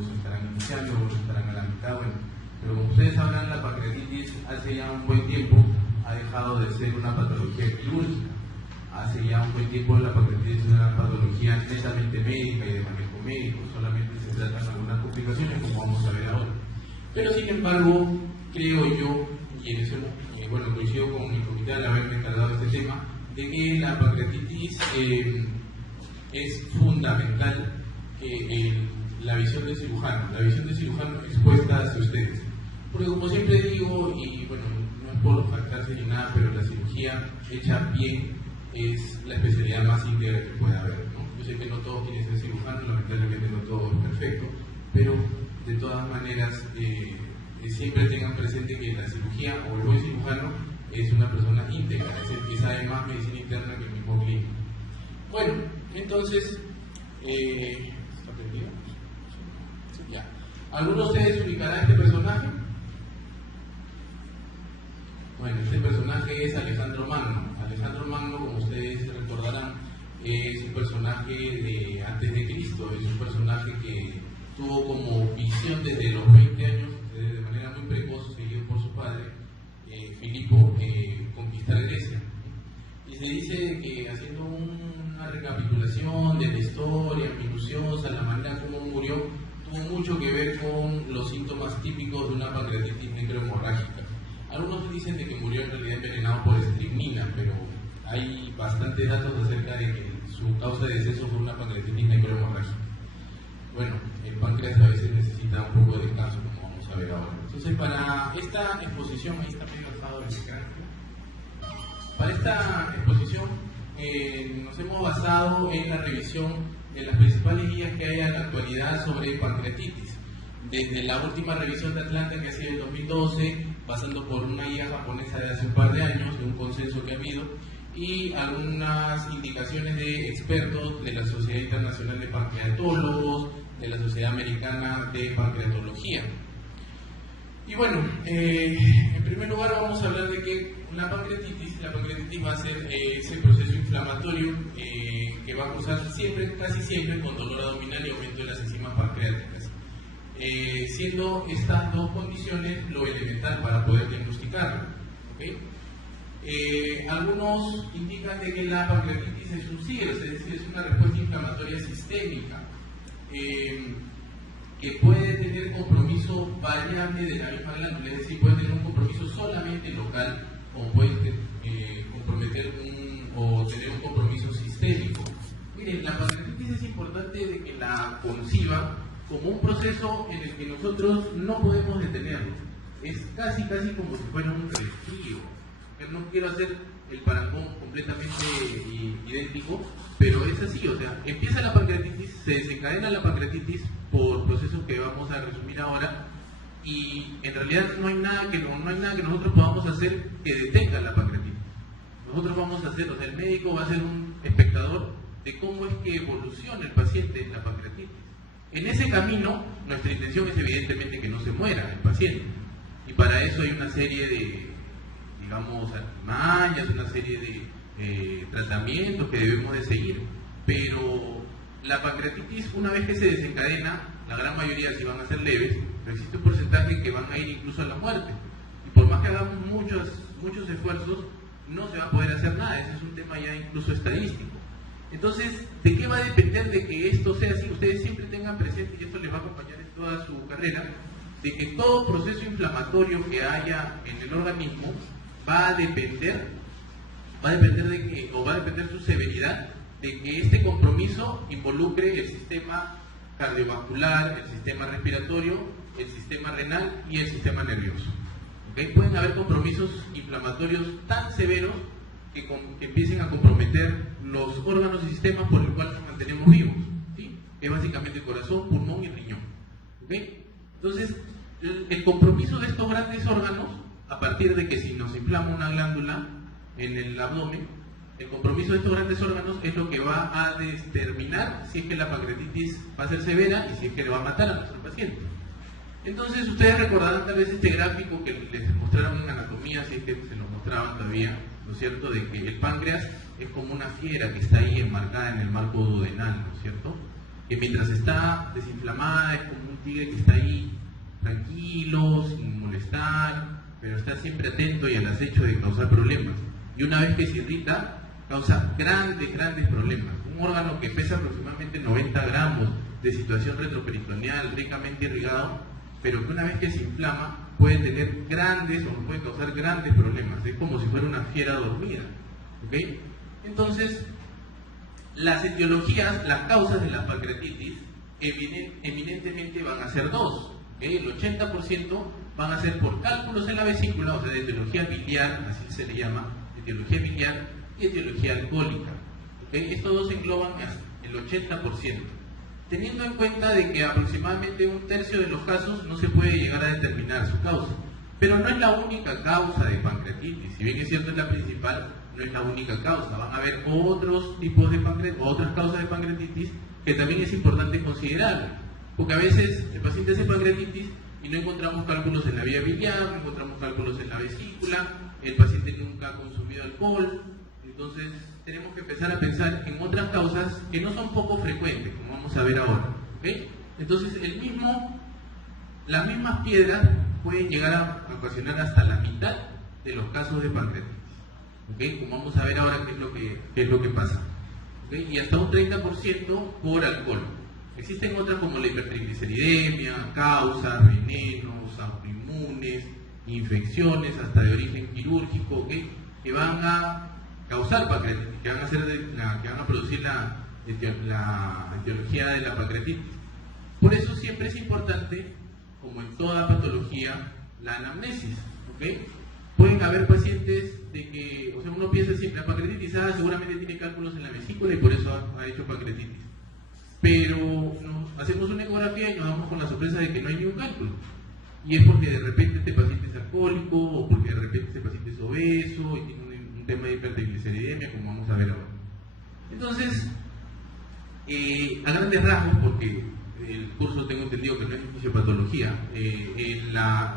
algunos estarán iniciando, otros estarán a la mitad, bueno. Pero como ustedes sabrán, la pancreatitis hace ya un buen tiempo ha dejado de ser una patología quirúrgica. Hace ya un buen tiempo la pancreatitis es una patología netamente médica y de manejo médico, solamente se tratan algunas complicaciones como vamos a ver ahora. Pero sin embargo, creo yo, y en eso coincido con mi comité al haberme encargado de este tema, de que la pancreatitis es fundamental la visión del cirujano. La visión del cirujano expuesta hacia ustedes. Porque como siempre digo, y bueno, no es por jactarse ni nada, pero la cirugía hecha bien es la especialidad más íntegra que puede haber, ¿no? Yo sé que no todos quieren ser cirujanos, lamentablemente no todo es perfecto, pero de todas maneras siempre tengan presente que la cirugía o el buen cirujano es una persona íntegra, es el que sabe más medicina interna que el mismo clínico. Bueno, entonces, ¿está perdido? Ya. ¿Alguno de ustedes ubicará este personaje? Bueno, este personaje es Alejandro Magno. Alejandro Magno, como ustedes recordarán, es un personaje de antes de Cristo, es un personaje que tuvo como visión desde los 20 años, de manera muy precoz, seguido por su padre, Filipo, conquistar Grecia. Y se dice que haciendo una recapitulación de la historia minuciosa, la manera como murió, tuvo mucho que ver con los síntomas típicos de una pancreatitis necrohemorrágica. Algunos dicen de que murió en realidad envenenado por estricnina, pero hay bastantes datos acerca de que su causa de deceso fue una pancreatitis necrohemorrágica. Bueno, el páncreas a veces necesita un poco de descanso, como vamos a ver ahora. Entonces, para esta exposición, ahí está bien alzado el ecrán. Para esta exposición nos hemos basado en la revisión de las principales guías que hay en la actualidad sobre pancreatitis. Desde la última revisión de Atlanta, que ha sido en 2012, pasando por una guía japonesa de hace un par de años, de un consenso que ha habido, y algunas indicaciones de expertos de la Sociedad Internacional de Pancreatólogos, de la Sociedad Americana de Pancreatología. Y bueno, en primer lugar vamos a hablar de que la pancreatitis va a ser ese proceso inflamatorio que va a cursar siempre, casi siempre, con dolor abdominal y aumento de las enzimas pancreáticas. Siendo estas dos condiciones lo elemental para poder diagnosticarlo. ¿Okay? Algunos indican de que la pancreatitis es un SIRS, es decir, es una respuesta inflamatoria sistémica que puede tener compromiso variable de la misma glándula, es decir, puede tener un compromiso solamente local o puede comprometer o tener un compromiso sistémico. Miren, la pancreatitis es importante de que la conciban como un proceso en el que nosotros no podemos detenerlo. Es casi como si fuera un resfrío. No quiero hacer el parangón completamente idéntico, pero es así, o sea, empieza la pancreatitis, se desencadena la pancreatitis por procesos que vamos a resumir ahora, y en realidad no hay nada que nosotros podamos hacer que detenga la pancreatitis. Nosotros vamos a hacer, o sea, el médico va a ser un espectador de cómo es que evoluciona el paciente en la pancreatitis. En ese camino, nuestra intención es evidentemente que no se muera el paciente, y para eso hay una serie de, digamos, artimañas, una serie de tratamientos que debemos de seguir, pero la pancreatitis, una vez que se desencadena, la gran mayoría sí van a ser leves, pero existe un porcentaje que van a ir incluso a la muerte, y por más que hagamos muchos esfuerzos, no se va a poder hacer nada. Ese es un tema ya incluso estadístico. Entonces, ¿de qué va a depender de que esto sea así? Ustedes siempre tengan presente, y esto les va a acompañar en toda su carrera, de que todo proceso inflamatorio que haya en el organismo va a depender su severidad, de que este compromiso involucre el sistema cardiovascular, el sistema respiratorio, el sistema renal y el sistema nervioso. ¿Okay? Pueden haber compromisos inflamatorios tan severos que empiecen a comprometer los órganos y sistemas por el cual nos mantenemos vivos, ¿sí? Que es básicamente corazón, pulmón y riñón. ¿Okay? Entonces, el compromiso de estos grandes órganos, a partir de que si nos inflama una glándula en el abdomen, el compromiso de estos grandes órganos es lo que va a determinar si es que la pancreatitis va a ser severa y si es que le va a matar a nuestro paciente. Entonces, ustedes recordarán tal vez este gráfico que les mostraron en anatomía, si es que se lo mostraban todavía, ¿no es cierto?, de que el páncreas es como una fiera que está ahí enmarcada en el marco duodenal, ¿no es cierto? que mientras está desinflamada es como un tigre que está ahí tranquilo, sin molestar, pero está siempre atento y al acecho de causar problemas. Y una vez que se irrita, causa grandes problemas. Un órgano que pesa aproximadamente 90 gramos, de situación retroperitoneal, ricamente irrigado, pero que una vez que se inflama puede tener grandes o puede causar grandes problemas. Es como si fuera una fiera dormida. ¿Okay? Entonces, las etiologías, las causas de la pancreatitis, eminentemente van a ser dos. ¿Okay? El 80% van a ser por cálculos en la vesícula, o sea, de etiología biliar, así se le llama, etiología biliar y etiología alcohólica. ¿Okay? Estos dos engloban el 80%. Teniendo en cuenta de que aproximadamente un tercio de los casos no se puede llegar a determinar su causa. Pero no es la única causa de pancreatitis, si bien es cierto es la principal, no es la única causa. Van a haber otros tipos de pancreatitis, otras causas de pancreatitis que también es importante considerar. Porque a veces el paciente hace pancreatitis y no encontramos cálculos en la vía biliar, no encontramos cálculos en la vesícula, el paciente nunca ha consumido alcohol. Entonces tenemos que empezar a pensar en otras causas que no son poco frecuentes, como vamos a ver ahora. ¿Okay? Entonces las mismas piedras pueden llegar a ocasionar hasta la mitad de los casos de pancreatitis. ¿Okay? Como vamos a ver ahora qué es lo que pasa. ¿Okay? Y hasta un 30% por alcohol. Existen otras como la hipertrigliceridemia, causas, venenos, autoinmunes, infecciones, hasta de origen quirúrgico, ¿okay? Que van a causar pancreatitis, que van a producir la etiología de la pancreatitis. Por eso siempre es importante, como en toda patología, la anamnesis. ¿Okay? Pueden haber pacientes de que, o sea, uno piensa siempre, la pancreatitis seguramente tiene cálculos en la vesícula y por eso ha hecho pancreatitis. Pero hacemos una ecografía y nos damos con la sorpresa de que no hay ningún cálculo. Y es porque de repente este paciente es alcohólico, o porque de repente este paciente es obeso y tiene un tema de hipertrigliceridemia, como vamos a ver ahora. Entonces, a grandes rasgos, porque el curso tengo entendido que no es fisiopatología,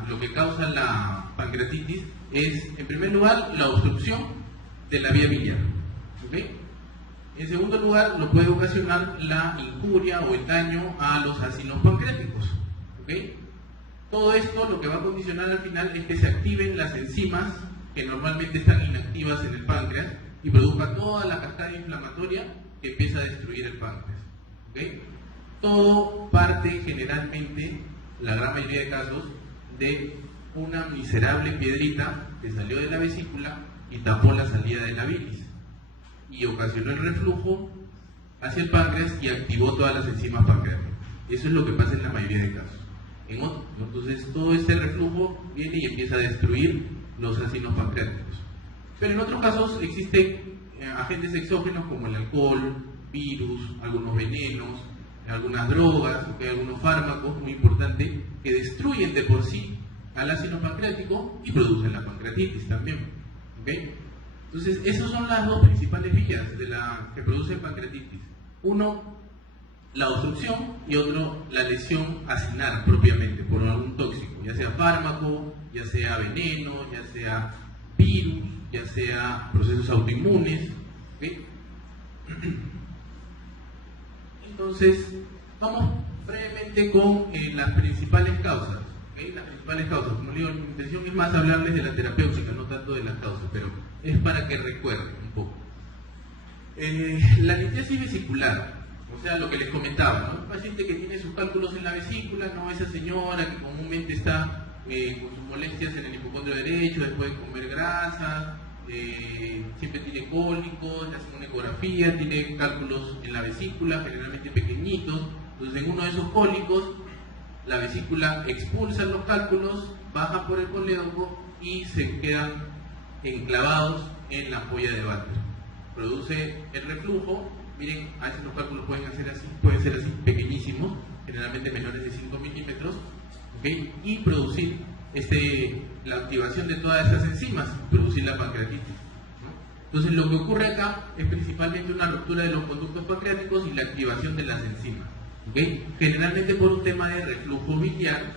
lo que causa la pancreatitis es, en primer lugar, la obstrucción de la vía biliar. ¿Okay? En segundo lugar, lo puede ocasionar la injuria o el daño a los acinos pancreáticos. ¿Okay? Todo esto lo que va a condicionar al final es que se activen las enzimas que normalmente están inactivas en el páncreas y produzca toda la cascada inflamatoria que empieza a destruir el páncreas. ¿Okay? Todo parte generalmente, la gran mayoría de casos, de una miserable piedrita que salió de la vesícula y tapó la salida de la bilis y ocasionó el reflujo hacia el páncreas y activó todas las enzimas pancreáticas. Eso es lo que pasa en la mayoría de casos. Entonces todo este reflujo viene y empieza a destruir los acinos pancreáticos. Pero en otros casos existen agentes exógenos como el alcohol, virus, algunos venenos, algunas drogas, ¿okay? Algunos fármacos, muy importante, que destruyen de por sí al ácido pancreático y producen la pancreatitis también. ¿Okay? Entonces, esas son las dos principales vías que producen pancreatitis. Uno, la obstrucción, y otro, la lesión acinar propiamente por algún tóxico, ya sea fármaco, ya sea veneno, ya sea virus, ya sea procesos autoinmunes. ¿Okay? Entonces, vamos brevemente con las principales causas. ¿Okay? Las principales causas, como digo, mi intención es más hablarles de la terapéutica, no tanto de las causas, pero es para que recuerden un poco. La litiasis vesicular, o sea, lo que les comentaba, ¿no? Un paciente que tiene sus cálculos en la vesícula, no esa señora que comúnmente está con sus molestias en el hipocondrio derecho, después de comer grasa, siempre tiene cólicos, le hacen una ecografía, tiene cálculos en la vesícula, generalmente pequeñitos. Entonces, en uno de esos cólicos, la vesícula expulsa los cálculos, baja por el colédoco y se quedan enclavados en la ampolla de Butler. Produce el reflujo. Miren, a veces los cálculos pueden ser así pequeñísimos, generalmente menores de 5 milímetros, ¿okay? Y producir la activación de todas estas enzimas, producir la pancreatitis, ¿no? Entonces, lo que ocurre acá es principalmente una ruptura de los conductos pancreáticos y la activación de las enzimas, ¿okay? Generalmente por un tema de reflujo biliar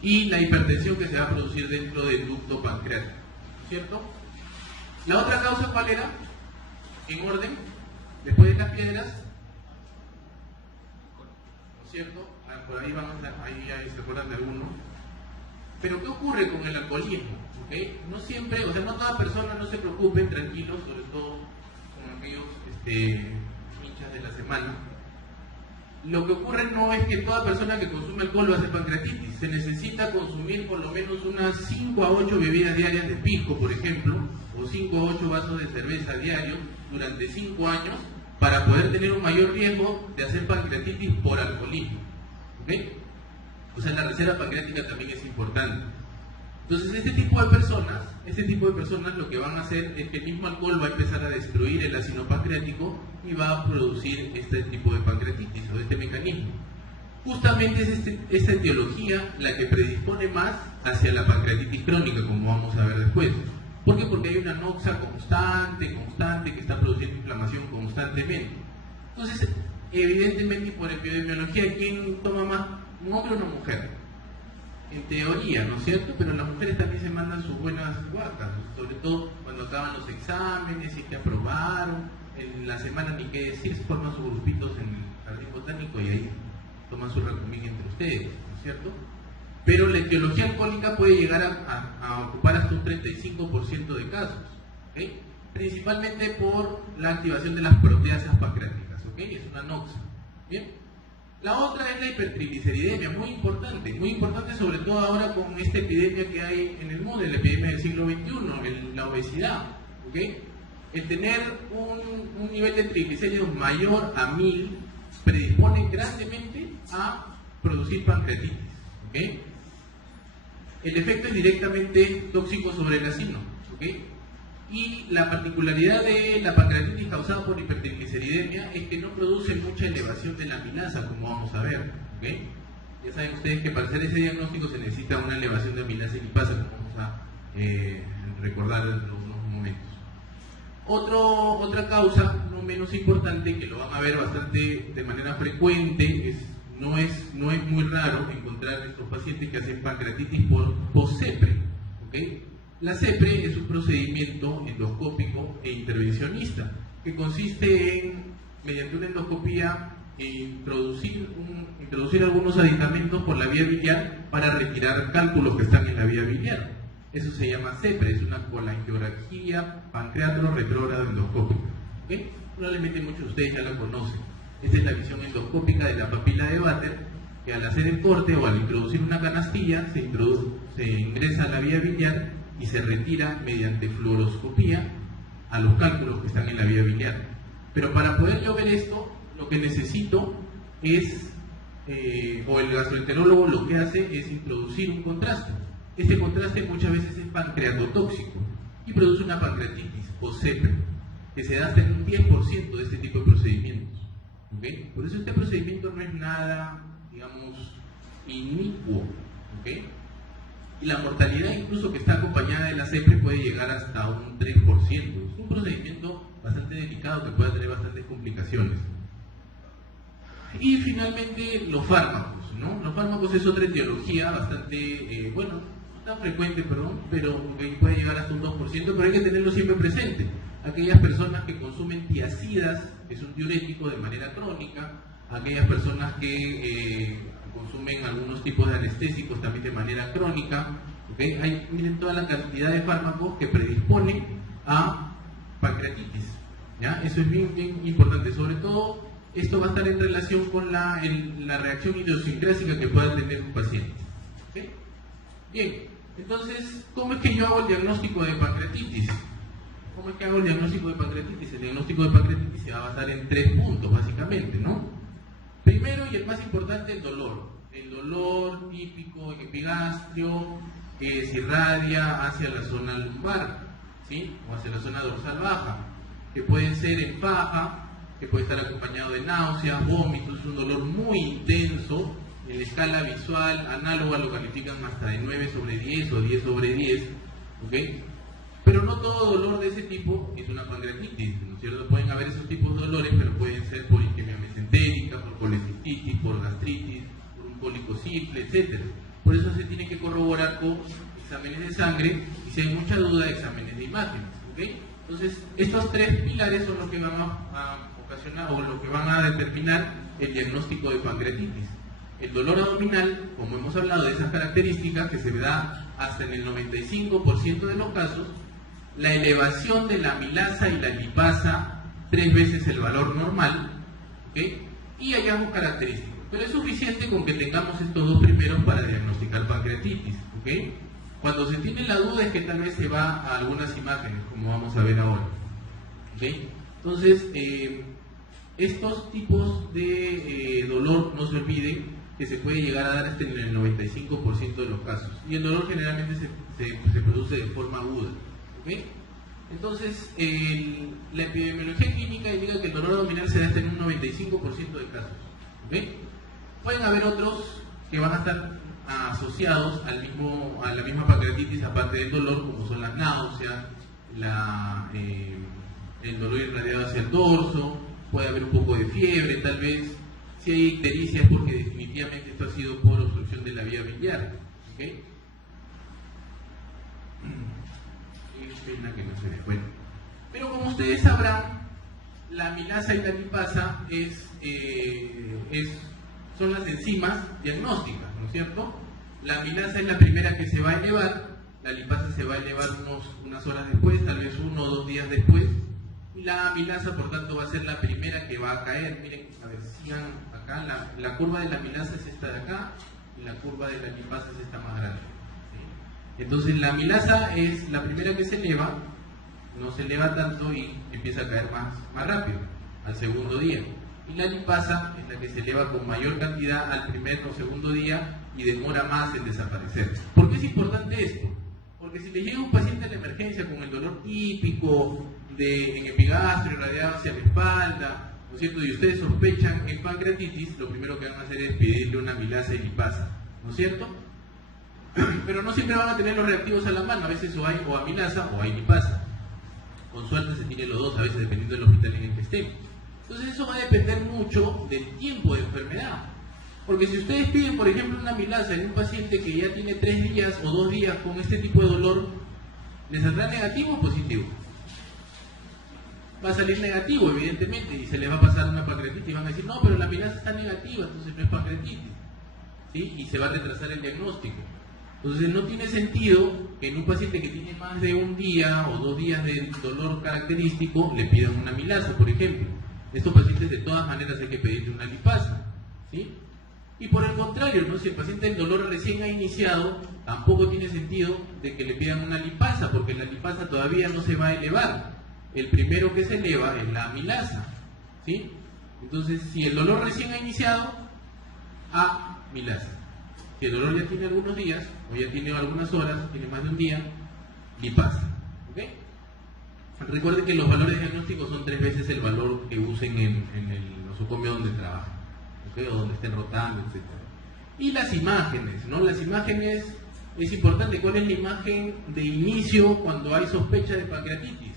y la hipertensión que se va a producir dentro del ducto pancreático, ¿cierto? La otra causa, ¿cuál era? En orden, después de las piedras, cierto? Por ahí ahí ya se acuerdan de algunos. Pero ¿qué ocurre con el alcoholismo? ¿Okay? No siempre, o sea, no toda persona, no se preocupen, tranquilos, sobre todo con aquellos hinchas de la semana. Lo que ocurre no es que toda persona que consume alcohol va a hacer pancreatitis. Se necesita consumir por lo menos unas 5 a 8 bebidas diarias de pisco, por ejemplo, o 5 a 8 vasos de cerveza diarios durante 5 años para poder tener un mayor riesgo de hacer pancreatitis por alcoholismo. ¿Okay? O sea, la reserva pancreática también es importante. Entonces, este tipo de personas lo que van a hacer es que el mismo alcohol va a empezar a destruir el ácido pancreático y va a producir este tipo de pancreatitis o este mecanismo. Justamente es esta etiología la que predispone más hacia la pancreatitis crónica, como vamos a ver después. ¿Por qué? Porque hay una noxa constante, que está produciendo inflamación constantemente. Entonces, evidentemente, por epidemiología, ¿quién toma más? ¿Un hombre o una mujer? En teoría, ¿no es cierto? Pero las mujeres también se mandan sus buenas guacas, sobre todo cuando acaban los exámenes y que aprobaron. En la semana, ni qué decir, se forman sus grupitos en el jardín botánico y ahí toman su recomín entre ustedes, ¿no es cierto? Pero la etiología alcohólica puede llegar a ocupar hasta un 35% de casos, ¿okay? Principalmente por la activación de las proteasas pancreáticas, ¿okay? Es una noxa, ¿bien? La otra es la hipertrigliceridemia, muy importante sobre todo ahora con esta epidemia que hay en el mundo, la epidemia del siglo XXI, la obesidad, ¿okay? El tener un nivel de triglicéridos mayor a 1000 predispone grandemente a producir pancreatitis, ¿okay? El efecto es directamente tóxico sobre el racimo, ¿okay? Y la particularidad de la pancreatitis causada por hipertrigliceridemia es que no produce mucha elevación de la amilasa, como vamos a ver, ¿okay? Ya saben ustedes que para hacer ese diagnóstico se necesita una elevación de amilasa y lipasa, como vamos a recordar en algunos momentos. Otra causa, no menos importante, que lo van a ver bastante de manera frecuente, no es muy raro encontrar estos pacientes que hacen pancreatitis por post-CEPRE, ¿okay? La CEPRE es un procedimiento endoscópico e intervencionista que consiste en, mediante una endoscopía, introducir algunos aditamentos por la vía biliar para retirar cálculos que están en la vía biliar. Eso se llama CEPRE, es una colangiografía pancreato-retrógrada endoscópica. ¿Okay? Probablemente muchos de ustedes ya la conocen. Esta es la visión endoscópica de la papila de Vater, que al hacer el corte o al introducir una canastilla se ingresa a la vía biliar y se retira mediante fluoroscopía a los cálculos que están en la vía biliar. Pero para poder yo ver esto, lo que necesito es, o el gastroenterólogo lo que hace es introducir un contraste. Este contraste muchas veces es pancreatotóxico y produce una pancreatitis o CEPRE, que se da hasta en un 10% de este tipo de procedimientos. ¿Okay? Por eso este procedimiento no es nada, digamos, inicuo. ¿Okay? Y la mortalidad incluso que está acompañada de la CEPRE puede llegar hasta un 3%. Es un procedimiento bastante delicado que puede tener bastantes complicaciones. Y finalmente los fármacos, ¿no? Los fármacos es otra etiología bastante, no tan frecuente, pero que puede llegar hasta un 2%, pero hay que tenerlo siempre presente. Aquellas personas que consumen tiazidas, que es un diurético de manera crónica, aquellas personas que consumen algunos tipos de anestésicos también de manera crónica, ¿okay? Miren toda la cantidad de fármacos que predisponen a pancreatitis, ¿ya? Eso es bien importante, sobre todo esto va a estar en relación con la reacción idiosincrásica que pueda tener un paciente. ¿Okay? Bien, entonces, ¿cómo es que yo hago el diagnóstico de pancreatitis? ¿Cómo es que hago el diagnóstico de pancreatitis? El diagnóstico de pancreatitis se va a basar en 3 puntos, básicamente, ¿no? Primero y el más importante, el dolor. El dolor típico en epigastrio que se irradia hacia la zona lumbar, ¿sí? O hacia la zona dorsal baja, que puede ser en faja, que puede estar acompañado de náuseas, vómitos, un dolor muy intenso. En la escala visual análoga lo califican hasta de 9/10 o 10/10, ¿ok? Pero no todo dolor de ese tipo es una pancreatitis, ¿no es cierto? Pueden haber esos tipos de dolores, pero pueden ser por isquemia mesentérica, por colecistitis, por gastritis, por un cólico simple, etc. Por eso se tiene que corroborar con exámenes de sangre y si hay mucha duda, exámenes de imágenes, ¿ok? Entonces, estos 3 pilares son los que van a ocasionar o lo que van a determinar el diagnóstico de pancreatitis. El dolor abdominal, como hemos hablado de esas características, que se da hasta en el 95% de los casos, la elevación de la amilasa y la lipasa 3 veces el valor normal, ¿okay? Y hallazgos característicos. Pero es suficiente con que tengamos estos dos primeros para diagnosticar pancreatitis, ¿okay? Cuando se tiene la duda es que tal vez se va a algunas imágenes, como vamos a ver ahora, ¿okay? Entonces, estos tipos de dolor, no se olviden que se puede llegar a dar hasta en el 95% de los casos. Y el dolor generalmente se produce de forma aguda, ¿okay? Entonces, la epidemiología clínica indica que el dolor abdominal se da hasta en un 95% de casos, ¿okay? Pueden haber otros que van a estar asociados a la misma pancreatitis, aparte del dolor, como son las náuseas, el dolor irradiado hacia el dorso, puede haber un poco de fiebre, tal vez. Si hay ictericia es porque definitivamente esto ha sido por obstrucción de la vía biliar, ¿okay? Qué pena que no se ve. Bueno, pero como ustedes sabrán, la amilasa y la lipasa son las enzimas diagnósticas, ¿no es cierto? La amilasa es la primera que se va a elevar, la lipasa se va a elevar unas horas después, tal vez 1 o 2 días después, y la amilasa, por tanto, va a ser la primera que va a caer. Miren, a ver, sigan acá, la curva de la amilasa es esta de acá, y la curva de la lipasa es esta más grande. ¿Sí? Entonces, la amilasa es la primera que se eleva, no se eleva tanto y empieza a caer más rápido, al segundo día. Y la lipasa es la que se eleva con mayor cantidad al primer o segundo día y demora más en desaparecer. ¿Por qué es importante esto? Porque si le llega un paciente a la emergencia con el dolor típico en epigastrio, irradiado hacia la espalda, ¿no es cierto? Y ustedes sospechan en pancreatitis, lo primero que van a hacer es pedirle una amilasa y lipasa, ¿no es cierto? Pero no siempre van a tener los reactivos a la mano, a veces o hay amilasa o hay lipasa. Con suerte se tiene los dos, a veces dependiendo del hospital en el que estén. Entonces eso va a depender mucho del tiempo de enfermedad. Porque si ustedes piden, por ejemplo, una amilasa en un paciente que ya tiene 3 días o 2 días con este tipo de dolor, ¿le saldrá negativo o positivo? Va a salir negativo, evidentemente, y se le va a pasar una pancreatitis y van a decir, no, pero la amilasa está negativa, entonces no es pancreatitis, ¿sí? Y se va a retrasar el diagnóstico. Entonces no tiene sentido que en un paciente que tiene más de 1 día o 2 días de dolor característico le pidan una amilasa, por ejemplo. Estos pacientes de todas maneras hay que pedirle una lipasa, ¿sí? Y por el contrario, ¿no? Si el paciente el dolor recién ha iniciado, tampoco tiene sentido de que le pidan una lipasa, porque la lipasa todavía no se va a elevar. El primero que se eleva es la amilasa, ¿sí? Entonces, si el dolor recién ha iniciado, amilasa. Si el dolor ya tiene algunos días, o ya tiene algunas horas, tiene más de 1 día, lipasa, ¿ok? Recuerden que los valores diagnósticos son 3 veces el valor que usen en el nosocomio donde trabajan, ¿okay? O donde estén rotando, etc. Y las imágenes, ¿no? Las imágenes, es importante, ¿cuál es la imagen de inicio cuando hay sospecha de pancreatitis?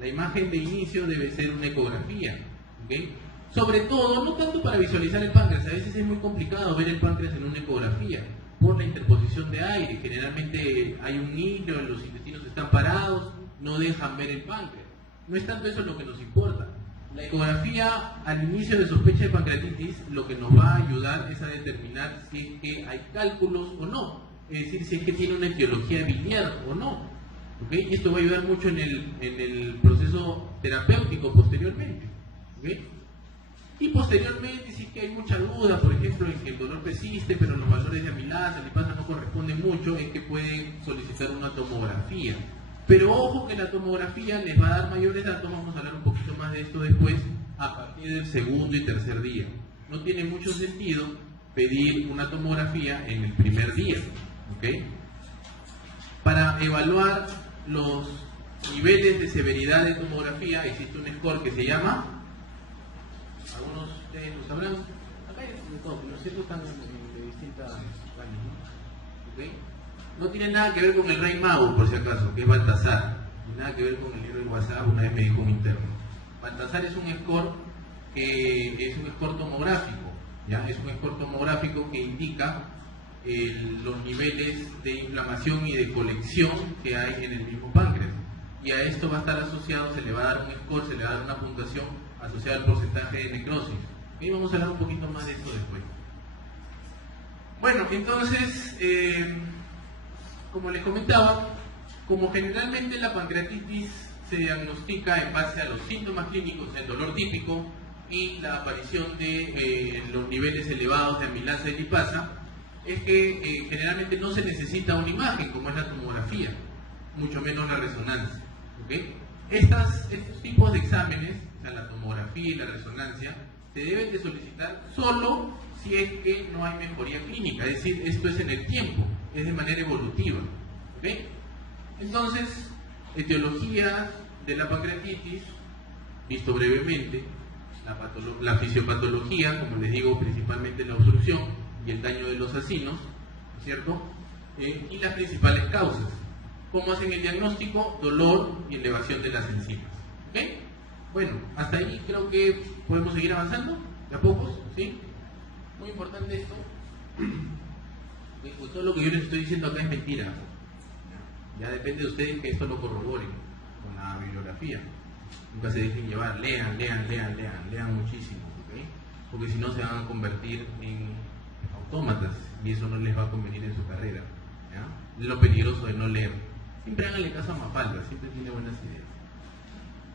La imagen de inicio debe ser una ecografía, ¿okay? Sobre todo, no tanto para visualizar el páncreas, a veces es muy complicado ver el páncreas en una ecografía, por la interposición de aire, generalmente hay un hilo, los intestinos están parados, no dejan ver el páncreas. No es tanto eso lo que nos importa. La ecografía al inicio de sospecha de pancreatitis lo que nos va a ayudar es a determinar si es que hay cálculos o no, es decir, si es que tiene una etiología biliar o no, ¿okay? Y esto va a ayudar mucho en el proceso terapéutico posteriormente, ¿okay? Y posteriormente, si es que hay mucha duda, por ejemplo, en que el dolor persiste, pero los valores de amilasa, lipasa no corresponden mucho, es que pueden solicitar una tomografía. Pero ojo que la tomografía les va a dar mayores datos, vamos a hablar un poquito más de esto después, a partir del segundo y tercer día. No tiene mucho sentido pedir una tomografía en el primer día, ¿ok? Para evaluar los niveles de severidad de tomografía existe un score que se llama, algunos de ustedes lo sabrán, acá hay de todo, pero cierto están de distintas varas, ¿no? ¿Okay? No tiene nada que ver con el Rey Mago, por si acaso, que es Baltasar. No tiene nada que ver con el libro del WhatsApp, una vez me dijo un interno. Baltasar es un score que es un score tomográfico, ¿ya? Es un score tomográfico que indica los niveles de inflamación y de colección que hay en el mismo páncreas. Y a esto va a estar asociado, se le va a dar un score, se le va a dar una puntuación asociada al porcentaje de necrosis. Y vamos a hablar un poquito más de esto después. Bueno, entonces, como les comentaba, como generalmente la pancreatitis se diagnostica en base a los síntomas clínicos, el dolor típico y la aparición de los niveles elevados de amilasa y lipasa, es que generalmente no se necesita una imagen como es la tomografía, mucho menos la resonancia. ¿Okay? Estos tipos de exámenes, o sea, la tomografía y la resonancia, se deben de solicitar solo si es que no hay mejoría clínica, es decir, esto es en el tiempo, es de manera evolutiva. ¿Okay? Entonces, etiología de la pancreatitis, visto brevemente, la fisiopatología, como les digo, principalmente la obstrucción y el daño de los acinos, ¿no es cierto? Y las principales causas. ¿Cómo hacen el diagnóstico? Dolor y elevación de las enzimas. ¿Ok? Bueno, hasta ahí creo que podemos seguir avanzando, de a pocos, ¿sí? Muy importante esto. Pues todo lo que yo les estoy diciendo acá es mentira. Ya depende de ustedes que esto lo corroboren con la bibliografía. Nunca se dejen llevar, lean muchísimo, ¿okay? Porque si no se van a convertir en autómatas y eso no les va a convenir en su carrera. ¿Ya? Es lo peligroso de no leer. Siempre háganle caso a Mafalda, siempre tiene buenas ideas.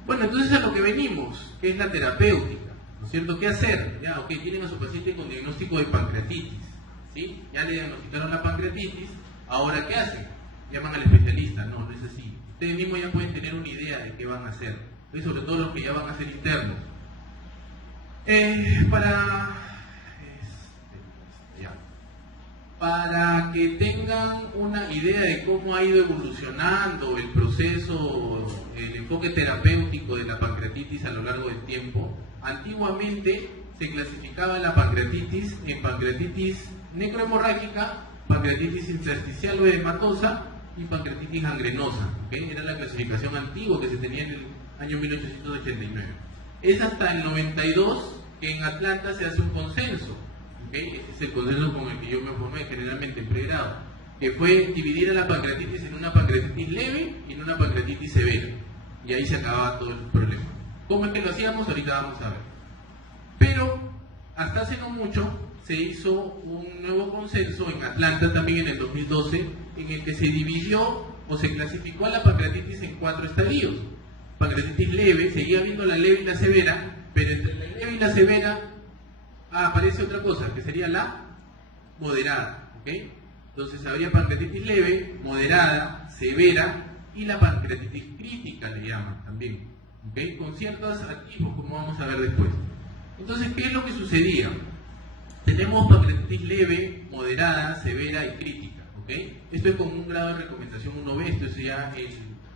Bueno, entonces a lo que venimos, que es la terapéutica, ¿no es cierto? ¿Qué hacer? Ya, ok, tienen a su paciente con diagnóstico de pancreatitis, ¿sí? Ya le diagnosticaron la pancreatitis, ahora ¿qué hacen? Llaman al especialista. No, no es así. Ustedes mismos ya pueden tener una idea de qué van a hacer, y sobre todo los que ya van a ser internos. Para que tengan una idea de cómo ha ido evolucionando el proceso, el enfoque terapéutico de la pancreatitis a lo largo del tiempo, antiguamente se clasificaba la pancreatitis en pancreatitis necrohemorrágica, pancreatitis intersticial o edematosa y pancreatitis gangrenosa. ¿Okay? Era la clasificación antigua que se tenía en el año 1889. Es hasta el 92 que en Atlanta se hace un consenso. ¿Okay? Este es el consenso con el que yo me formé generalmente en pregrado, que fue dividir a la pancreatitis en una pancreatitis leve y en una pancreatitis severa. Y ahí se acababa todo el problema. ¿Cómo es que lo hacíamos? Ahorita vamos a ver. Pero hasta hace no mucho se hizo un nuevo consenso en Atlanta también en el 2012, en el que se dividió o se clasificó a la pancreatitis en 4 estadios. Pancreatitis leve, seguía habiendo la leve y la severa, pero entre la leve y la severa aparece otra cosa, que sería la moderada. ¿Okay? Entonces habría pancreatitis leve, moderada, severa y la pancreatitis crítica le llaman también. ¿Okay? Con ciertos activos, como vamos a ver después. Entonces, ¿qué es lo que sucedía? Tenemos pancreatitis leve, moderada, severa y crítica. ¿Okay? Esto es como un grado de recomendación 1B, esto es ya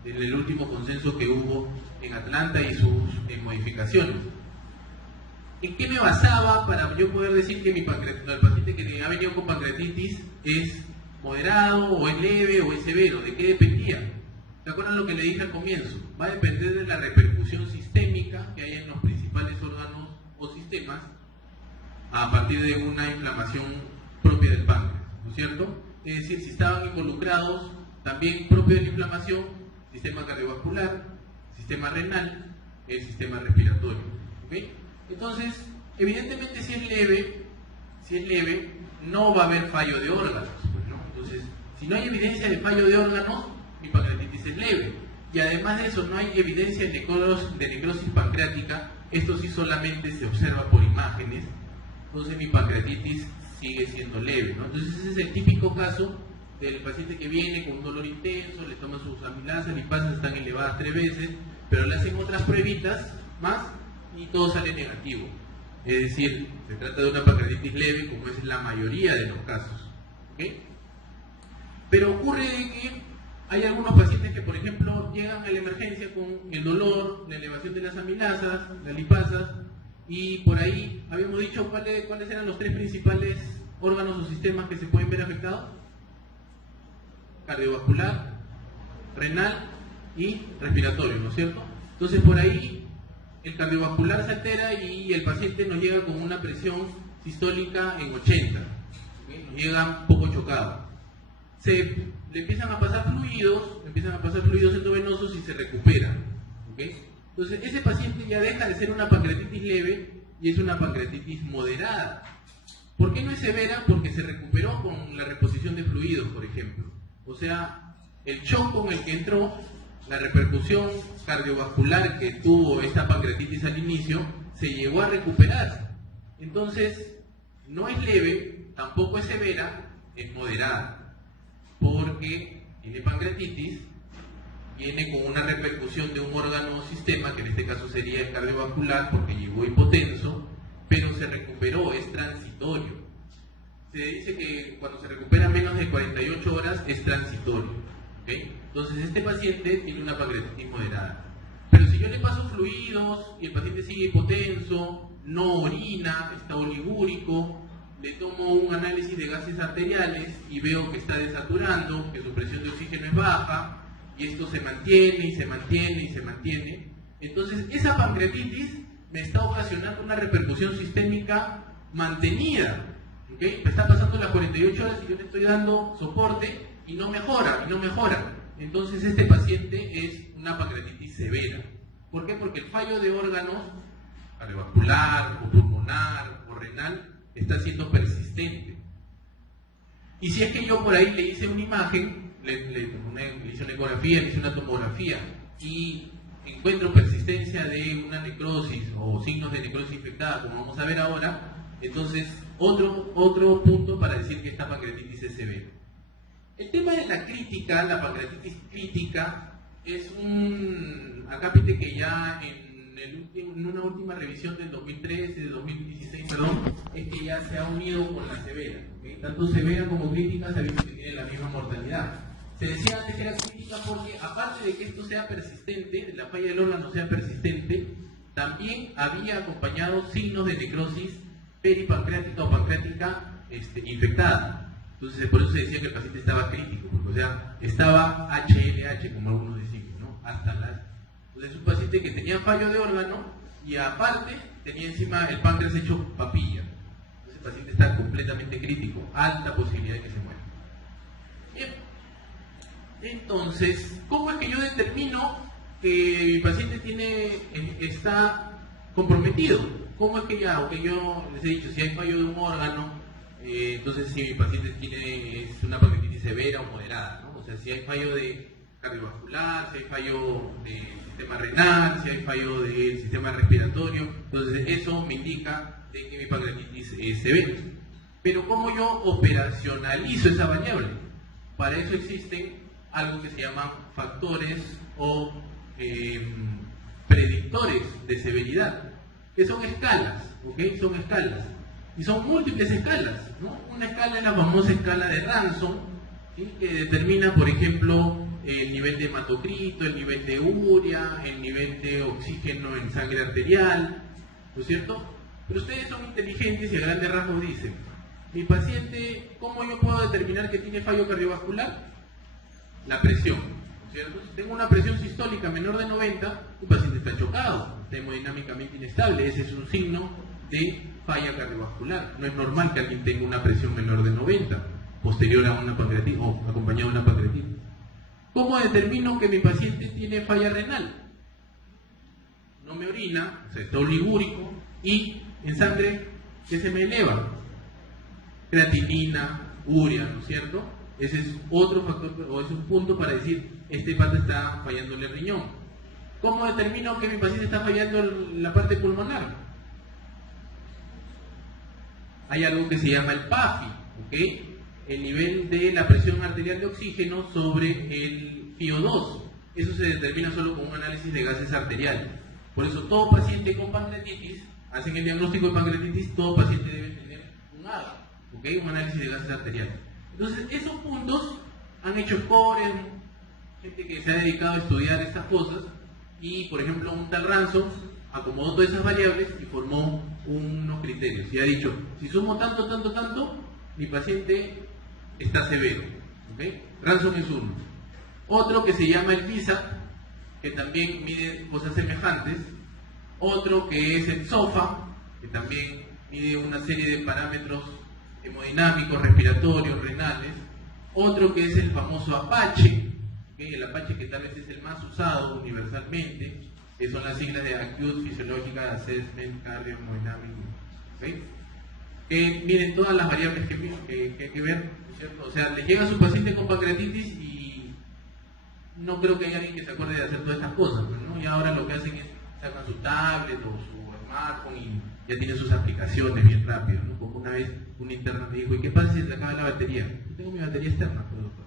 el último consenso que hubo en Atlanta y sus modificaciones. ¿En qué me basaba para yo poder decir que el paciente que ha venido con pancreatitis es moderado, o es leve, o es severo? ¿De qué dependía? ¿Se acuerdan lo que le dije al comienzo? Va a depender de la repercusión sistémica que haya en los principales órganos o sistemas a partir de una inflamación propia del páncreas, ¿no es cierto? Es decir, si estaban involucrados también propio de la inflamación, sistema cardiovascular, sistema renal, el sistema respiratorio. ¿Okay? Entonces, evidentemente si es leve, no va a haber fallo de órganos. Pues, ¿no? Entonces, si no hay evidencia de fallo de órganos, mi pancreatitis es leve. Y además de eso, no hay evidencia de necrosis pancreática. Esto sí solamente se observa por imágenes. Entonces, mi pancreatitis sigue siendo leve, ¿no? Entonces, ese es el típico caso del paciente que viene con un dolor intenso, le toman sus amilasas, lipasas están elevadas 3 veces, pero le hacen otras pruebitas más y todo sale negativo. Es decir, se trata de una pancreatitis leve, como es la mayoría de los casos. ¿Okay? Pero ocurre de que hay algunos pacientes que, por ejemplo, llegan a la emergencia con el dolor, la elevación de las amilasas, las lipasas, y por ahí habíamos dicho cuáles eran los 3 principales órganos o sistemas que se pueden ver afectados: cardiovascular, renal y respiratorio, ¿no es cierto? Entonces por ahí el cardiovascular se altera y el paciente nos llega con una presión sistólica en 80, ¿okay? Nos llega un poco chocado. Le empiezan a pasar fluidos endovenosos y se recupera. ¿Okay? Entonces ese paciente ya deja de ser una pancreatitis leve y es una pancreatitis moderada. ¿Por qué no es severa? Porque se recuperó con la reposición de fluidos, por ejemplo. O sea, el shock con el que entró, la repercusión cardiovascular que tuvo esta pancreatitis al inicio, se llegó a recuperar. Entonces, no es leve, tampoco es severa, es moderada. Porque tiene pancreatitis, viene con una repercusión de un órgano o sistema, que en este caso sería el cardiovascular, porque llegó hipotenso, pero se recuperó, es transitorio. Se dice que cuando se recupera menos de 48 horas es transitorio. ¿Okay? Entonces este paciente tiene una pancreatitis moderada. Pero si yo le paso fluidos y el paciente sigue hipotenso, no orina, está oligúrico, le tomo un análisis de gases arteriales y veo que está desaturando, que su presión de oxígeno es baja, y esto se mantiene y se mantiene y se mantiene, entonces esa pancreatitis me está ocasionando una repercusión sistémica mantenida. ¿Okay? Me está pasando las 48 horas y yo le estoy dando soporte y no mejora, y no mejora. Entonces este paciente es una pancreatitis severa. ¿Por qué? Porque el fallo de órganos cardiovascular, o pulmonar, o renal, está siendo persistente. Y si es que yo por ahí le hice una imagen, le hice una ecografía, le hice una tomografía, y encuentro persistencia de una necrosis o signos de necrosis infectada, como vamos a ver ahora, entonces otro punto para decir que esta pancreatitis es severa. El tema de la crítica, la pancreatitis crítica, es un acápite que ya en una última revisión del 2013, de 2016, perdón, es que ya se ha unido con la severa. ¿Okay? Tanto severa como crítica se ha visto que tienen la misma mortalidad. Se decía antes que era crítica porque, aparte de que esto sea persistente, la falla del órgano sea persistente, también había acompañado signos de necrosis peripancreática o pancreática infectada. Entonces, por eso se decía que el paciente estaba crítico, porque, o sea, estaba HLH, como algunos decimos, ¿no? Hasta las. Entonces, es un paciente que tenía fallo de órgano y, aparte, tenía encima el páncreas hecho papilla. Entonces, el paciente está completamente crítico, alta posibilidad de que se muera. Bien. Entonces, ¿cómo es que yo determino que mi paciente está comprometido? ¿Cómo es que yo les he dicho, si hay fallo de un órgano, entonces si mi paciente es una pancreatitis severa o moderada, ¿no? O sea, si hay fallo de cardiovascular, si hay fallo del sistema renal, si hay fallo del sistema respiratorio, entonces eso me indica de que mi pancreatitis es severa. Pero ¿cómo yo operacionalizo esa variable? Para eso existen algo que se llaman factores o predictores de severidad, que son escalas, ¿ok? Son escalas, y son múltiples escalas, ¿no? Una escala es la famosa escala de Ransom, ¿sí? Que determina, por ejemplo, el nivel de hematocrito, el nivel de urea, el nivel de oxígeno en sangre arterial, ¿no es cierto? Pero ustedes son inteligentes y a grandes rasgos dicen, mi paciente, ¿cómo yo puedo determinar que tiene fallo cardiovascular? La presión, ¿cierto? Si tengo una presión sistólica menor de 90, el paciente está chocado, está hemodinámicamente inestable, ese es un signo de falla cardiovascular. No es normal que alguien tenga una presión menor de 90, posterior a una pancreatitis o acompañado de una pancreatitis. ¿Cómo determino que mi paciente tiene falla renal? No me orina, o sea, está oligúrico, y en sangre, ¿qué se me eleva? Creatinina, urea, ¿no es cierto? Ese es otro factor, o es un punto para decir, este paciente está fallando el riñón. ¿Cómo determino que mi paciente está fallando la parte pulmonar? Hay algo que se llama el PAFI, ¿ok? El nivel de la presión arterial de oxígeno sobre el FiO2. Eso se determina solo con un análisis de gases arteriales. Por eso todo paciente con pancreatitis, hacen el diagnóstico de pancreatitis, todo paciente debe tener un AGA, ¿ok? Un análisis de gases arteriales. Entonces, esos puntos han hecho scores, gente que se ha dedicado a estudiar estas cosas, y por ejemplo un tal Ransom acomodó todas esas variables y formó unos criterios. Y ha dicho, si sumo tanto, mi paciente está severo. ¿Okay? Ransom es uno. Otro que se llama el PISA, que también mide cosas semejantes. Otro que es el SOFA, que también mide una serie de parámetros hemodinámicos, respiratorios, renales. Otro que es el famoso Apache, ¿okay? El Apache que tal vez es el más usado universalmente, que son las siglas de Acute Physiological Assessment Cardiomodynamic. ¿Okay? miren todas las variables que hay que ver, ¿cierto? O sea, le llega a su paciente con pancreatitis y no creo que haya alguien que se acuerde de hacer todas estas cosas, ¿no? Y ahora lo que hacen es sacan su tablet o su smartphone y ya tienen sus aplicaciones bien rápido, ¿no? Como una vez un interno me dijo, ¿y qué pasa si se le acaba la batería? Yo tengo mi batería externa, pues, doctor.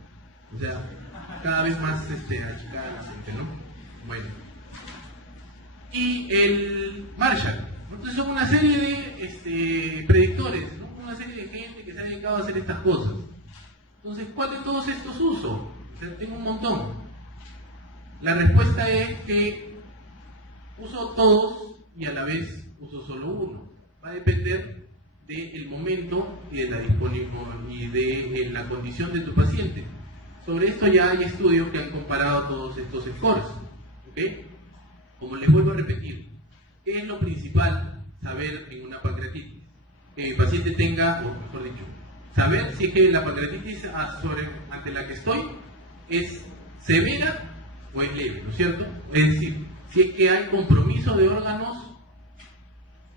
O sea, cada vez más achicada la gente, ¿no? Bueno. Y el Marshall. Entonces son una serie de predictores, ¿no? Una serie de gente que se ha dedicado a hacer estas cosas. Entonces, ¿cuál de todos estos uso? O sea, tengo un montón. La respuesta es que uso todos y a la vez uso solo uno. Va a depender del momento y de la condición de tu paciente. Sobre esto ya hay estudios que han comparado todos estos scores. ¿Okay? Como les vuelvo a repetir, ¿qué es lo principal saber en una pancreatitis? Que mi paciente tenga, o mejor dicho, saber si es que la pancreatitis ante la que estoy es severa o es leve, ¿no es cierto? Es decir, si es que hay compromiso de órganos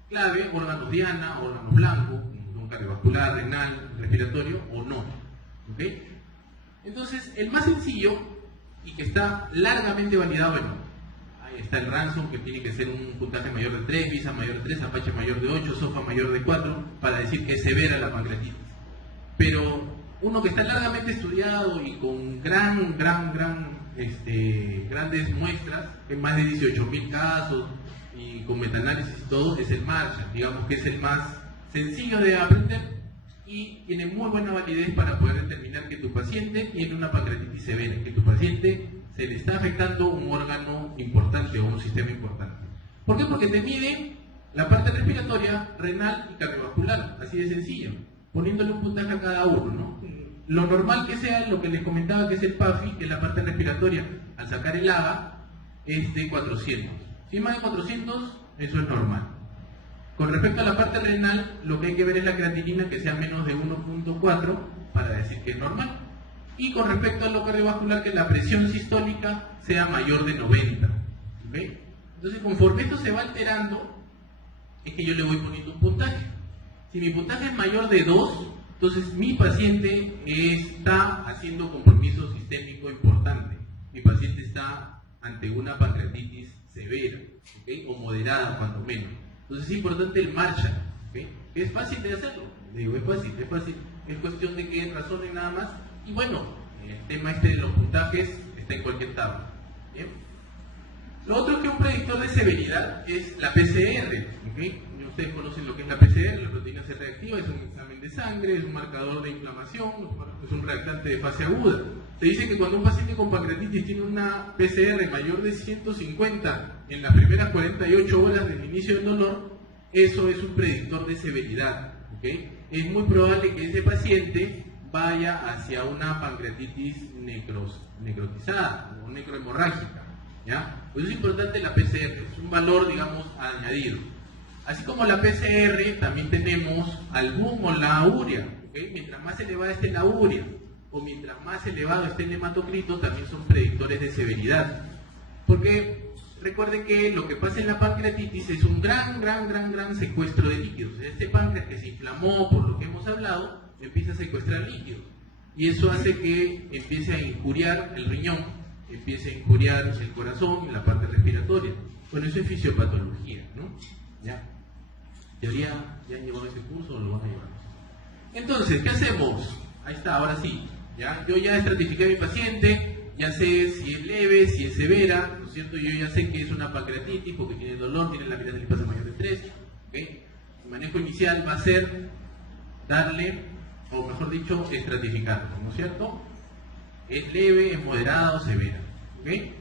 clave, órganos diana, órganos blancos, un cardiovascular, renal, respiratorio o no. ¿Okay? Entonces, el más sencillo y que está largamente validado, bueno, está el Ransom, que tiene que ser un puntaje mayor de 3, Visa mayor de 3, Apache mayor de 8, SOFA mayor de 4, para decir que es severa la pancreatitis. Pero uno que está largamente estudiado y con grandes muestras, en más de 18.000 casos, y con metaanálisis y todo, es el Marshall, digamos que es el más sencillo de aprender y tiene muy buena validez para poder determinar que tu paciente tiene una pancreatitis severa, que tu paciente se le está afectando un órgano importante o un sistema importante. ¿Por qué? Porque te mide la parte respiratoria, renal y cardiovascular, así de sencillo, poniéndole un puntaje a cada uno, ¿no? Lo normal que sea, lo que les comentaba que es el PAFI, que es la parte respiratoria, al sacar el ABA, es de 400. Si es más de 400, eso es normal. Con respecto a la parte renal, lo que hay que ver es la creatinina que sea menos de 1.4 para decir que es normal. Y con respecto a lo cardiovascular, que la presión sistólica sea mayor de 90. ¿Okay? Entonces, conforme esto se va alterando, es que yo le voy poniendo un puntaje. Si mi puntaje es mayor de 2, entonces mi paciente está haciendo compromiso sistémico importante. Mi paciente está ante una pancreatitis severa, ¿okay? O moderada, cuando menos. Entonces es importante el Marshall. ¿Okay? Es fácil de hacerlo. Digo, es fácil. Es cuestión de que razonen nada más. Y bueno, el tema de los puntajes está en cualquier tabla. ¿Bien? Lo otro que un predictor de severidad es la PCR. ¿Okay? Ustedes conocen lo que es la PCR, la proteína C reactiva, es un examen de sangre, es un marcador de inflamación, es un reactante de fase aguda. Se dice que cuando un paciente con pancreatitis tiene una PCR mayor de 150 en las primeras 48 horas del inicio del dolor, eso es un predictor de severidad. ¿Okay? Es muy probable que ese paciente vaya hacia una pancreatitis necrotizada o necrohemorrágica. ¿Ya? Pues es importante la PCR, es un valor, digamos, añadido. Así como la PCR, también tenemos album o la urea. ¿Okay? Mientras más elevada esté la urea o mientras más elevado esté el hematocrito, también son predictores de severidad. Porque recuerden que lo que pasa en la pancreatitis es un gran secuestro de líquidos. Este páncreas que se inflamó por lo que hemos hablado, empieza a secuestrar líquidos. Y eso hace que empiece a injuriar el riñón, empiece a injuriar el corazón y la parte respiratoria. Bueno, eso es fisiopatología, ¿no? ¿Ya? ¿Teoría ya han llevado ese curso o lo van a llevar? Entonces, ¿qué hacemos? Ahí está, ahora sí. ¿Ya? Yo ya estratifiqué a mi paciente, ya sé si es leve, si es severa, ¿no es cierto? Yo ya sé que es una pancreatitis porque tiene dolor, tiene la mirada lipasa mayor de 3. ¿Okay? El manejo inicial va a ser darle, o mejor dicho, estratificarlo, ¿no es cierto? Es leve, es moderada o severa. ¿Okay?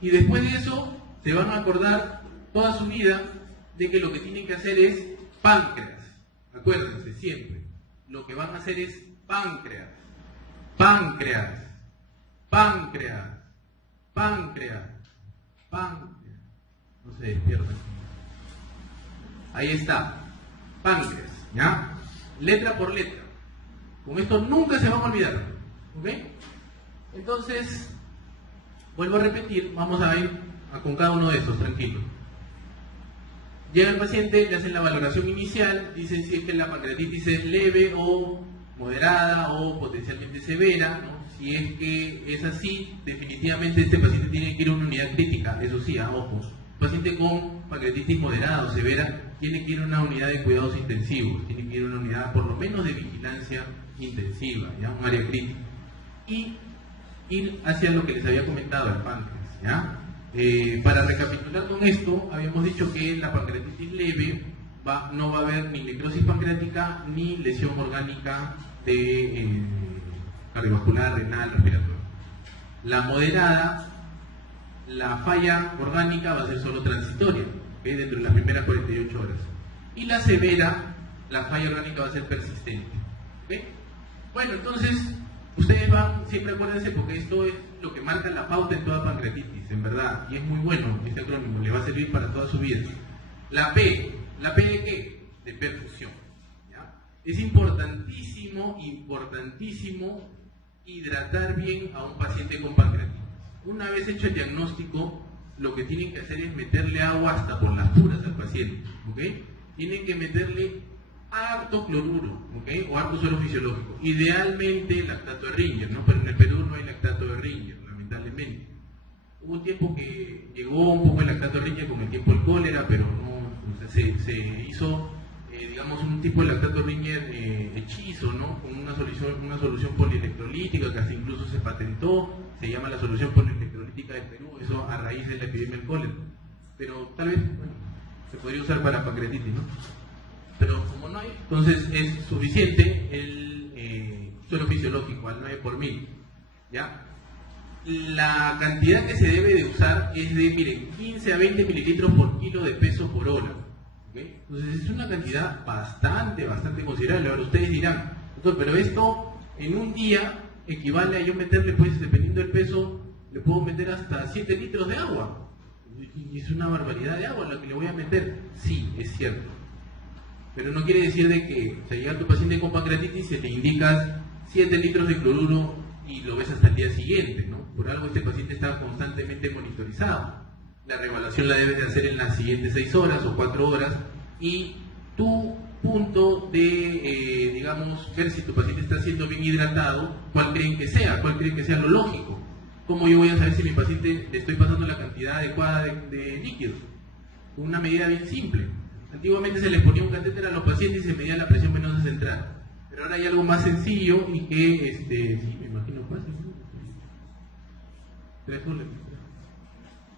Y después de eso, se van a acordar toda su vida de que lo que tienen que hacer es páncreas. Acuérdense siempre, lo que van a hacer es páncreas. Páncreas, páncreas, páncreas, páncreas. No se despierta. Ahí está, páncreas, ¿ya? Letra por letra. Con esto nunca se van a olvidar. ¿Ok? Entonces, vuelvo a repetir, vamos a ir con cada uno de estos, tranquilo. Llega el paciente, le hacen la valoración inicial, dicen si es que la pancreatitis es leve o moderada o potencialmente severa, ¿no? Si es que es así, definitivamente este paciente tiene que ir a una unidad crítica, eso sí, a ojos. Paciente con pancreatitis moderada o severa tiene que ir a una unidad de cuidados intensivos, tiene que ir a una unidad por lo menos de vigilancia intensiva, ¿ya? Un área crítica. Y ir hacia lo que les había comentado, el páncreas, ¿ya? Para recapitular con esto, habíamos dicho que la pancreatitis leve no va a haber ni necrosis pancreática ni lesión orgánica de cardiovascular, renal, respiratoria. La moderada, la falla orgánica va a ser solo transitoria, ¿okay? Dentro de las primeras 48 horas. Y la severa, la falla orgánica va a ser persistente, ¿okay? Bueno, entonces, ustedes van, siempre acuérdense, porque esto es lo que marca la pauta en toda pancreatitis, en verdad, y es muy bueno este acrónimo, le va a servir para toda su vida. La P de qué? De perfusión, ¿ya? Es importantísimo hidratar bien a un paciente con pancreatitis. Una vez hecho el diagnóstico, lo que tienen que hacer es meterle agua hasta por las puras al paciente, ¿ok? Tienen que meterle harto cloruro, ¿ok? O harto suero fisiológico. Idealmente lactato de Ringer, ¿no? Pero en el Perú no hay lactato de Ringer, lamentablemente. Hubo un tiempo que llegó un poco el lactato de Ringer con el tiempo del cólera, pero no, se hizo, digamos, un tipo de lactato de Ringer hechizo, ¿no? Con una solución polielectrolítica que hasta incluso se patentó, se llama la solución polielectrolítica del Perú, eso a raíz de la epidemia del cólera. Pero tal vez, bueno, se podría usar para pancreatitis, ¿no? Pero como no hay, entonces es suficiente el suero fisiológico al 9 por 1000, ¿ya? La cantidad que se debe de usar es de, miren, 15 a 20 mililitros por kilo de peso por hora, ¿okay? Entonces es una cantidad bastante considerable. Ahora ustedes dirán, doctor, pero esto en un día equivale a yo meterle, pues dependiendo del peso, le puedo meter hasta 7 litros de agua. Y es una barbaridad de agua la que le voy a meter. Sí, es cierto. Pero no quiere decir de que, o sea, llega tu paciente con pancreatitis y te indicas 7 litros de cloruro y lo ves hasta el día siguiente, ¿no? Por algo este paciente está constantemente monitorizado. La reevaluación la debes de hacer en las siguientes 6 horas o 4 horas y tu punto de, digamos, ver si tu paciente está siendo bien hidratado, ¿cuál creen que sea? ¿Cuál creen que sea lo lógico? ¿Cómo yo voy a saber si a mi paciente le estoy pasando la cantidad adecuada de líquidos? Con una medida bien simple. Antiguamente se les ponía un catéter a los pacientes y se medía la presión venosa central. Pero ahora hay algo más sencillo y que, sí, me imagino fácil, ¿no?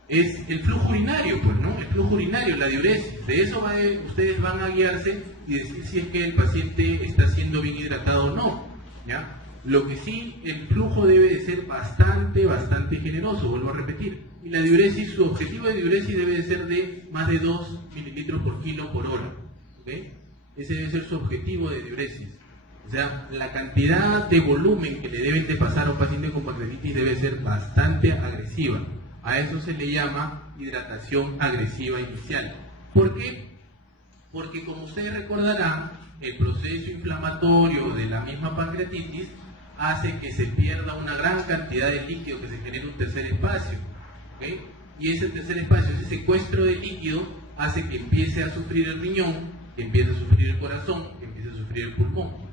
Es el flujo urinario, pues, ¿no? El flujo urinario, la diuresis. De eso ustedes van a guiarse y decir si es que el paciente está siendo bien hidratado o no, ¿ya? Lo que sí, el flujo debe de ser bastante generoso, vuelvo a repetir. Y la diuresis, su objetivo de diuresis debe de ser de más de 2 mililitros por kilo por hora, ¿ok? Ese debe ser su objetivo de diuresis. O sea, la cantidad de volumen que le deben de pasar a un paciente con pancreatitis debe ser bastante agresiva. A eso se le llama hidratación agresiva inicial. ¿Por qué? Porque como ustedes recordarán, el proceso inflamatorio de la misma pancreatitis hace que se pierda una gran cantidad de líquido, que se genere un tercer espacio, ¿okay? Y ese tercer espacio, ese secuestro de líquido, hace que empiece a sufrir el riñón, que empiece a sufrir el corazón, que empiece a sufrir el pulmón.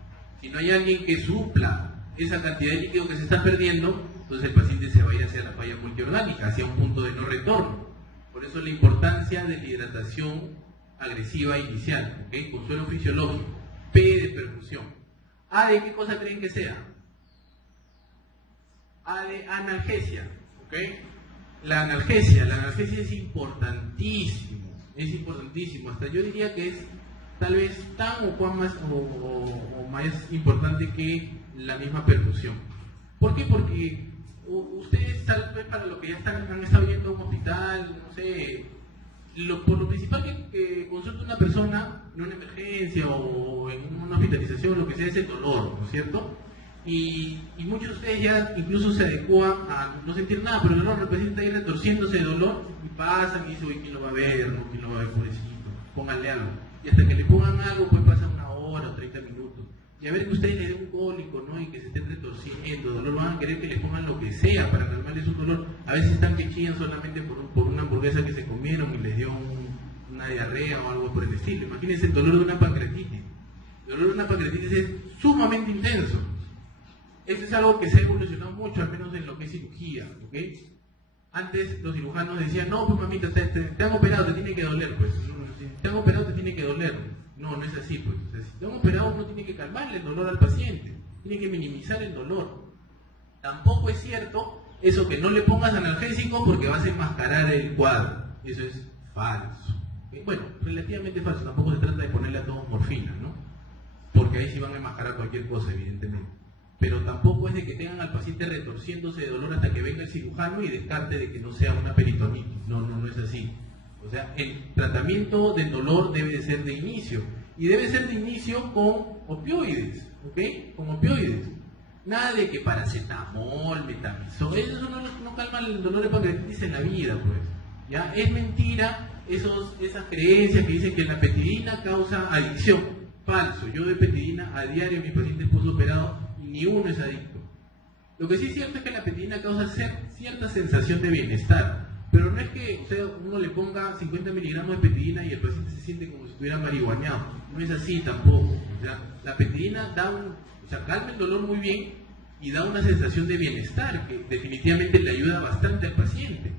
Si no hay alguien que supla esa cantidad de líquido que se está perdiendo, entonces el paciente se va a ir hacia la falla multiorgánica, hacia un punto de no retorno. Por eso la importancia de la hidratación agresiva inicial, ¿okay? Con suero fisiológico. P de perfusión. A de qué cosa creen que sea. A de analgesia, ¿ok? La analgesia es importantísimo, hasta yo diría que es tal vez tan o más importante que la misma perfusión. ¿Por qué? Porque ustedes tal vez para lo que ya han estado viendo a un hospital, no sé, por lo principal que consulta una persona en una emergencia o en una hospitalización, lo que sea, es el dolor, ¿no es cierto? Y muchos de ustedes ya incluso se adecúan a no sentir nada, pero el dolor representa ir retorciéndose de dolor y pasan y dicen, oye, ¿quién lo va a ver? ¿No? ¿Quién lo va a ver, pobrecito? Pónganle algo. Y hasta que le pongan algo, pues pasa una hora o 30 minutos. Y a ver que ustedes le den un cólico, ¿no? Y que se estén retorciendo, dolor, van a querer que le pongan lo que sea para calmarles su dolor. A veces están que chillan solamente por una hamburguesa que se comieron y les dio una diarrea o algo por el estilo. Imagínense el dolor de una pancreatitis. El dolor de una pancreatitis es sumamente intenso. Esto es algo que se ha evolucionado mucho, al menos en lo que es cirugía, ¿ok? Antes los cirujanos decían, no, pues mamita, te han operado, te tiene que doler, pues. Te han operado, te tiene que doler. No, no es así, pues. O sea, si te han operado, uno tiene que calmarle el dolor al paciente, tiene que minimizar el dolor. Tampoco es cierto eso que no le pongas analgésico porque vas a enmascarar el cuadro. Eso es falso. Bueno, relativamente falso. Tampoco se trata de ponerle a todos morfina, ¿no? Porque ahí sí van a enmascarar cualquier cosa, evidentemente. Pero tampoco es de que tengan al paciente retorciéndose de dolor hasta que venga el cirujano y descarte de que no sea una peritonitis. No es así. O sea, el tratamiento del dolor debe de ser de inicio. Y debe ser de inicio con opioides, ¿ok? Con opioides. Nada de que paracetamol, metamizol, eso no calma el dolor de pancreatitis en la vida, pues. ¿Ya? Es mentira esas creencias que dicen que la peptidina causa adicción. Falso. Yo doy peptidina a diario a mis pacientes postoperados y ni uno es adicto. Lo que sí es cierto es que la peptidina causa cierta sensación de bienestar, pero no es que uno le ponga 50 miligramos de peptidina y el paciente se siente como si estuviera marihuaneado. No es así tampoco. O sea, la peptidina calma el dolor muy bien y da una sensación de bienestar que definitivamente le ayuda bastante al paciente.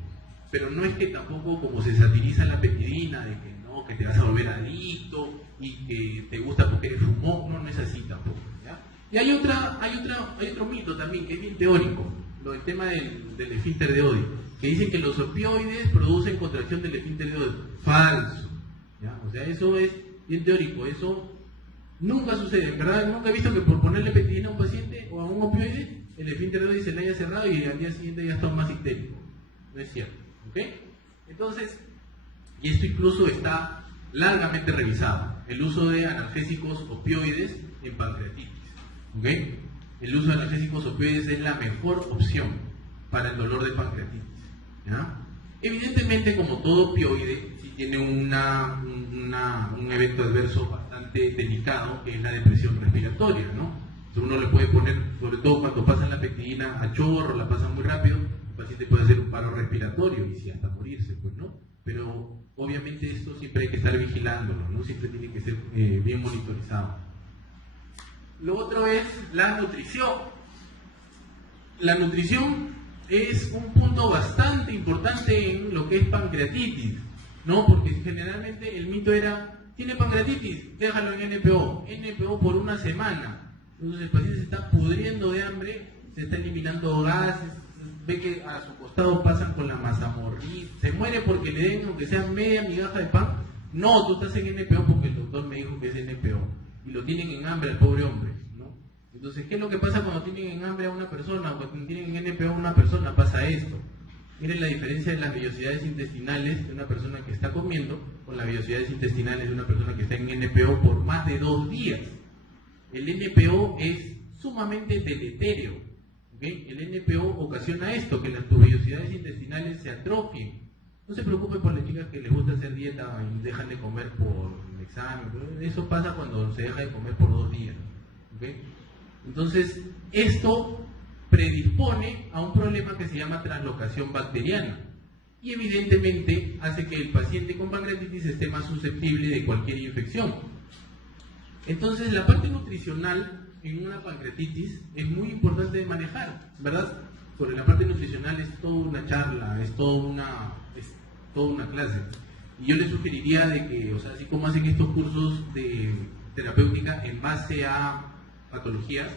Pero no es que tampoco, como se satiriza la peptidina, de que no, que te vas a volver adicto y que te gusta porque eres fumón. No es así tampoco, ¿ya? Y hay otro mito también que es bien teórico, lo del tema del esfínter de Oddi, que dicen que los opioides producen contracción del esfínter de Oddi. Falso, ¿ya? O sea, eso es bien teórico, eso nunca sucede, ¿verdad? Nunca he visto que por ponerle peptidina a un paciente o a un opioide, el esfínter de Oddi se le haya cerrado y al día siguiente ya está más histérico. No es cierto, ¿ok? Entonces, y esto incluso está largamente revisado, el uso de analgésicos opioides en pancreatitis, ¿ok? El uso de analgésicos opioides es la mejor opción para el dolor de pancreatitis, ¿ya? Evidentemente, como todo opioide, sí tiene un evento adverso bastante delicado, que es la depresión respiratoria, ¿no? Entonces uno le puede poner, sobre todo cuando pasan la peptidina a chorro, la pasan muy rápido, el paciente puede hacer un paro respiratorio y sí, hasta morirse, pues, ¿no? Pero obviamente esto siempre hay que estar vigilándolo, ¿no? Siempre tiene que ser bien monitorizado. Lo otro es la nutrición. La nutrición es un punto bastante importante en lo que es pancreatitis, ¿no? Porque generalmente el mito era, tiene pancreatitis, déjalo en NPO por una semana. Entonces el paciente se está pudriendo de hambre, se está eliminando gases, ve que a su costado pasan con la mazamorrita, se muere porque le den, aunque sea media migaja de pan. No, tú estás en NPO porque el doctor me dijo que es NPO. Y lo tienen en hambre al pobre hombre, ¿no? Entonces, ¿qué es lo que pasa cuando tienen en hambre a una persona o cuando tienen en NPO a una persona? Pasa esto. Miren la diferencia de las vellosidades intestinales de una persona que está comiendo con las vellosidades intestinales de una persona que está en NPO por más de 2 días. El NPO es sumamente deleterio, ¿okay? El NPO ocasiona esto, que las vellosidades intestinales se atrofien. No se preocupe por las chicas que les gusta hacer dieta y dejan de comer por el examen. Eso pasa cuando se deja de comer por 2 días, ¿okay? Entonces, esto predispone a un problema que se llama translocación bacteriana y evidentemente hace que el paciente con pancreatitis esté más susceptible de cualquier infección. Entonces, la parte nutricional en una pancreatitis es muy importante de manejar, ¿verdad? Sobre la parte nutricional es toda una charla, es toda una clase. Y yo les sugeriría de que, o sea, así como hacen estos cursos de terapéutica en base a patologías,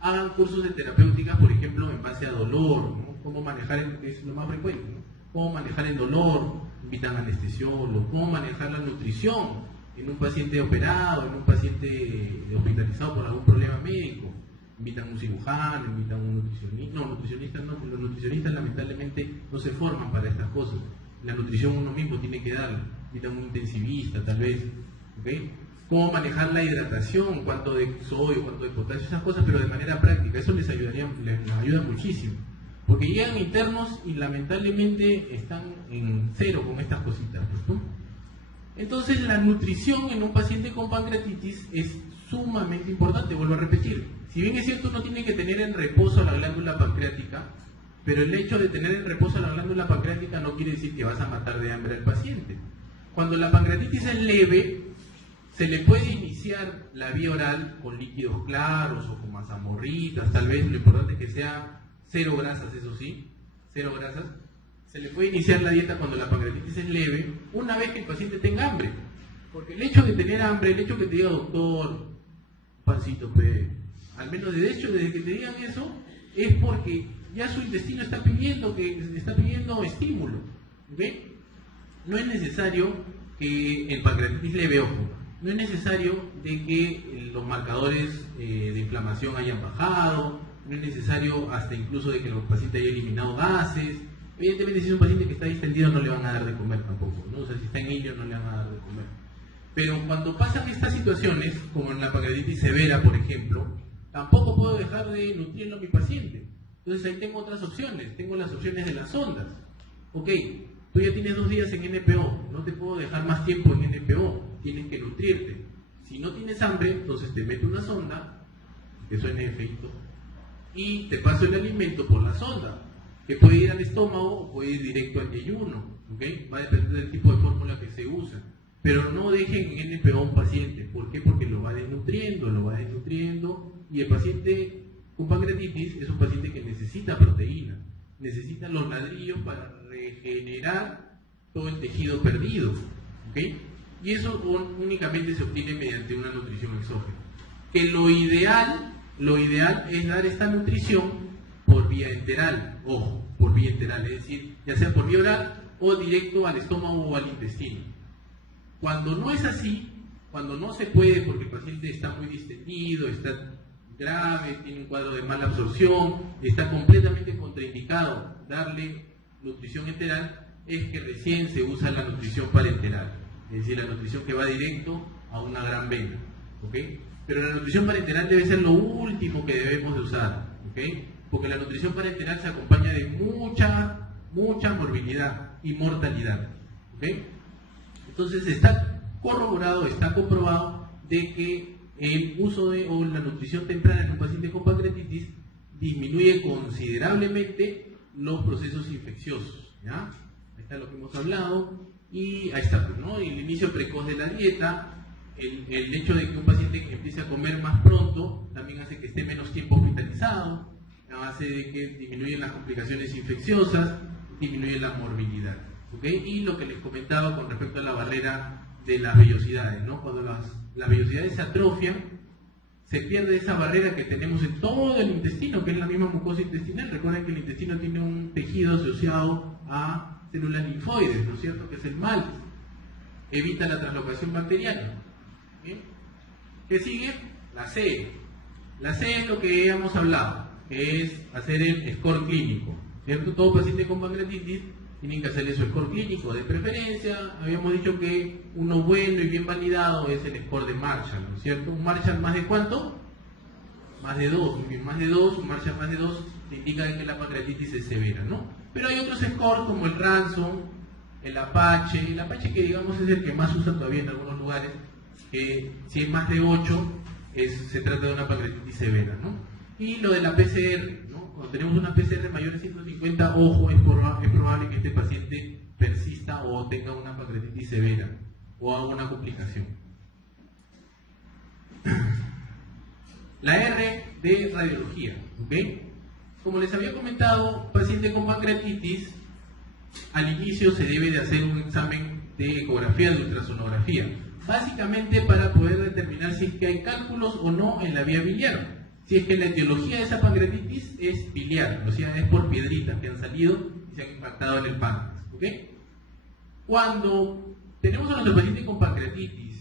hagan cursos de terapéutica, por ejemplo, en base a dolor, ¿no? Cómo manejar, es lo más frecuente, ¿no? Cómo manejar el dolor, invitan anestesiólogos, cómo manejar la nutrición en un paciente operado, en un paciente hospitalizado por algún problema médico. Invitan un cirujano, invitan un nutricionista. No, nutricionistas no, los nutricionistas lamentablemente no se forman para estas cosas. La nutrición uno mismo tiene que darla. Invitan un intensivista, tal vez. ¿Okay? Cómo manejar la hidratación, cuánto de sodio, cuánto de potasio, esas cosas, pero de manera práctica. Eso les ayuda muchísimo. Porque llegan internos y lamentablemente están en cero con estas cositas, ¿no? Entonces la nutrición en un paciente con pancreatitis es sumamente importante, vuelvo a repetir. Si bien es cierto, uno tiene que tener en reposo la glándula pancreática, pero el hecho de tener en reposo la glándula pancreática no quiere decir que vas a matar de hambre al paciente. Cuando la pancreatitis es leve, se le puede iniciar la vía oral con líquidos claros o con mazamorritas, tal vez lo importante es que sea cero grasas, eso sí, cero grasas. Se le puede iniciar la dieta cuando la pancreatitis es leve, una vez que el paciente tenga hambre. Porque el hecho de tener hambre, el hecho que te diga, doctor, pancito, al menos de hecho, desde que te digan eso, es porque ya su intestino está pidiendo estímulo. ¿Ve? No es necesario que el pancreatitis leve, ojo, no es necesario de que los marcadores de inflamación hayan bajado, no es necesario hasta incluso de que el paciente haya eliminado gases. Evidentemente, si es un paciente que está distendido, no le van a dar de comer tampoco, ¿no? O sea, si está en ello, no le van a dar de comer. Pero cuando pasan estas situaciones, como en la pancreatitis severa, por ejemplo, tampoco puedo dejar de nutrirlo a mi paciente. Entonces ahí tengo otras opciones, tengo las opciones de las sondas. Ok, tú ya tienes 2 días en NPO, no te puedo dejar más tiempo en NPO, tienes que nutrirte. Si no tienes hambre, entonces te meto una sonda, que suene feito, y te paso el alimento por la sonda, que puede ir al estómago o puede ir directo al yeyuno, ¿okay? Va a depender del tipo de fórmula que se usa. Pero no dejen en NPO a un paciente. ¿Por qué? Porque lo va desnutriendo, y el paciente con pancreatitis es un paciente que necesita proteína, necesita los ladrillos para regenerar todo el tejido perdido, ¿okay? Y eso únicamente se obtiene mediante una nutrición exógena. Que lo ideal es dar esta nutrición por vía enteral, ojo, por vía enteral, es decir, ya sea por vía oral o directo al estómago o al intestino. Cuando no es así, cuando no se puede porque el paciente está muy distendido, está grave, tiene un cuadro de mala absorción, está completamente contraindicado darle nutrición enteral, es que recién se usa la nutrición parenteral, es decir, la nutrición que va directo a una gran vena, ¿ok? Pero la nutrición parenteral debe ser lo último que debemos de usar, ¿ok? Porque la nutrición parenteral se acompaña de mucha morbilidad y mortalidad, ¿ok? Entonces está corroborado, está comprobado de que el uso o la nutrición temprana en un paciente con pancreatitis disminuye considerablemente los procesos infecciosos, ¿ya? Ahí está lo que hemos hablado, y ahí está, ¿no? El inicio precoz de la dieta, el hecho de que un paciente empiece a comer más pronto también hace que esté menos tiempo hospitalizado, hace de que disminuyen las complicaciones infecciosas, disminuye la morbilidad, ¿ok? Y lo que les comentaba con respecto a la barrera de las vellosidades, ¿no? Cuando las vellosidades se atrofian, se pierde esa barrera que tenemos en todo el intestino, que es la misma mucosa intestinal. Recuerden que el intestino tiene un tejido asociado a células linfoides, ¿no es cierto?, que es el MALT. Evita la translocación bacteriana. ¿Bien? ¿Qué sigue? La C. La C es lo que hemos hablado, que es hacer el score clínico, ¿cierto? Todo paciente con pancreatitis tienen que hacerle su score clínico. De preferencia, habíamos dicho que uno bueno y bien validado es el score de Marshall, ¿no es cierto? ¿Un Marshall más de cuánto? Más de 2, más de 2, un Marshall más de 2 te indica que la pancreatitis es severa, ¿no? Pero hay otros scores como el Ransom, el Apache que digamos es el que más usa todavía en algunos lugares, que si es más de 8, se trata de una pancreatitis severa, ¿no? Y lo de la PCR, ¿no? Cuando tenemos una PCR mayor de 150, ojo, es probable que este paciente persista o tenga una pancreatitis severa o haga una complicación. La R de radiología, ¿ok? Como les había comentado, paciente con pancreatitis, al inicio se debe de hacer un examen de ecografía, de ultrasonografía, básicamente para poder determinar si es que hay cálculos o no en la vía biliar. Si es que la etiología de esa pancreatitis es biliar, o sea, es por piedritas que han salido y se han impactado en el páncreas, ¿ok? Cuando tenemos a nuestro paciente con pancreatitis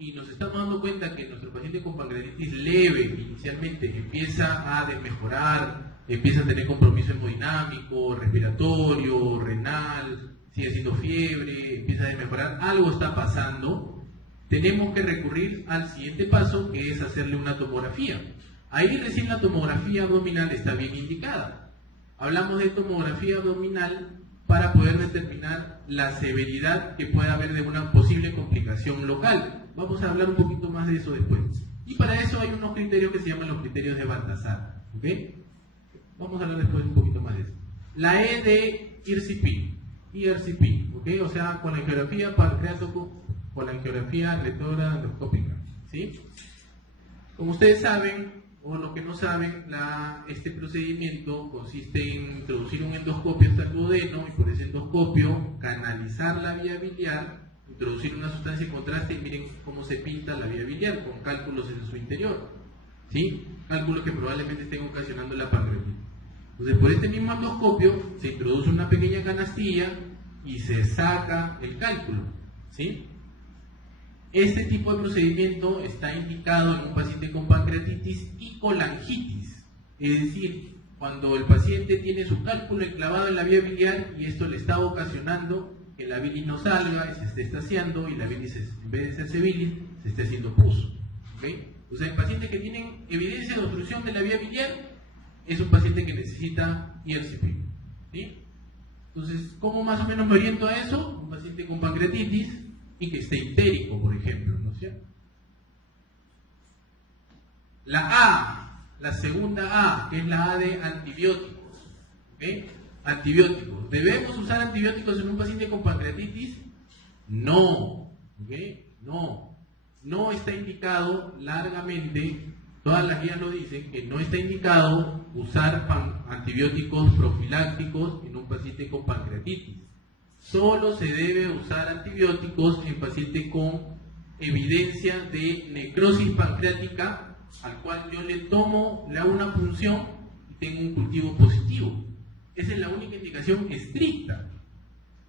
y nos estamos dando cuenta que nuestro paciente con pancreatitis leve inicialmente empieza a desmejorar, empieza a tener compromiso hemodinámico, respiratorio, renal, sigue haciendo fiebre, empieza a desmejorar, algo está pasando, tenemos que recurrir al siguiente paso, que es hacerle una tomografía. Ahí recién la tomografía abdominal está bien indicada. Hablamos de tomografía abdominal para poder determinar la severidad que pueda haber de una posible complicación local. Vamos a hablar un poquito más de eso después. Y para eso hay unos criterios que se llaman los criterios de Baltasar, ¿ok? Vamos a hablar después un poquito más de eso. La E de IRCP. ERCP, ¿ok? O sea, con la angiografía con la angiografía retrogrado-endoscópica, ¿sí? Como ustedes saben, o los que no saben, este procedimiento consiste en introducir un endoscopio hasta el duodeno y por ese endoscopio canalizar la vía biliar, introducir una sustancia en contraste y miren cómo se pinta la vía biliar con cálculos en su interior, ¿sí? Cálculos que probablemente estén ocasionando la pancreatitis. Entonces, por este mismo endoscopio se introduce una pequeña canastilla y se saca el cálculo, ¿sí? Este tipo de procedimiento está indicado en un paciente con pancreatitis y colangitis, es decir, cuando el paciente tiene su cálculo enclavado en la vía biliar y esto le está ocasionando que la bilis no salga y se esté estaciando y la bilis, en vez de hacerse bilis, se esté haciendo pus, ¿okay? O sea, en pacientes que tienen evidencia de obstrucción de la vía biliar es un paciente que necesita ERCP, ¿sí? Entonces, ¿cómo más o menos me oriento a eso? Un paciente con pancreatitis y que esté ictérico, por ejemplo, ¿no es cierto? La segunda A, que es la A de antibióticos, ¿ok? Antibióticos. ¿Debemos usar antibióticos en un paciente con pancreatitis? No, ¿ok? No está indicado largamente, todas las guías lo dicen, que no está indicado usar antibióticos profilácticos en un paciente con pancreatitis. Solo se debe usar antibióticos en pacientes con evidencia de necrosis pancreática, al cual yo le hago una punción y tengo un cultivo positivo. Esa es la única indicación estricta.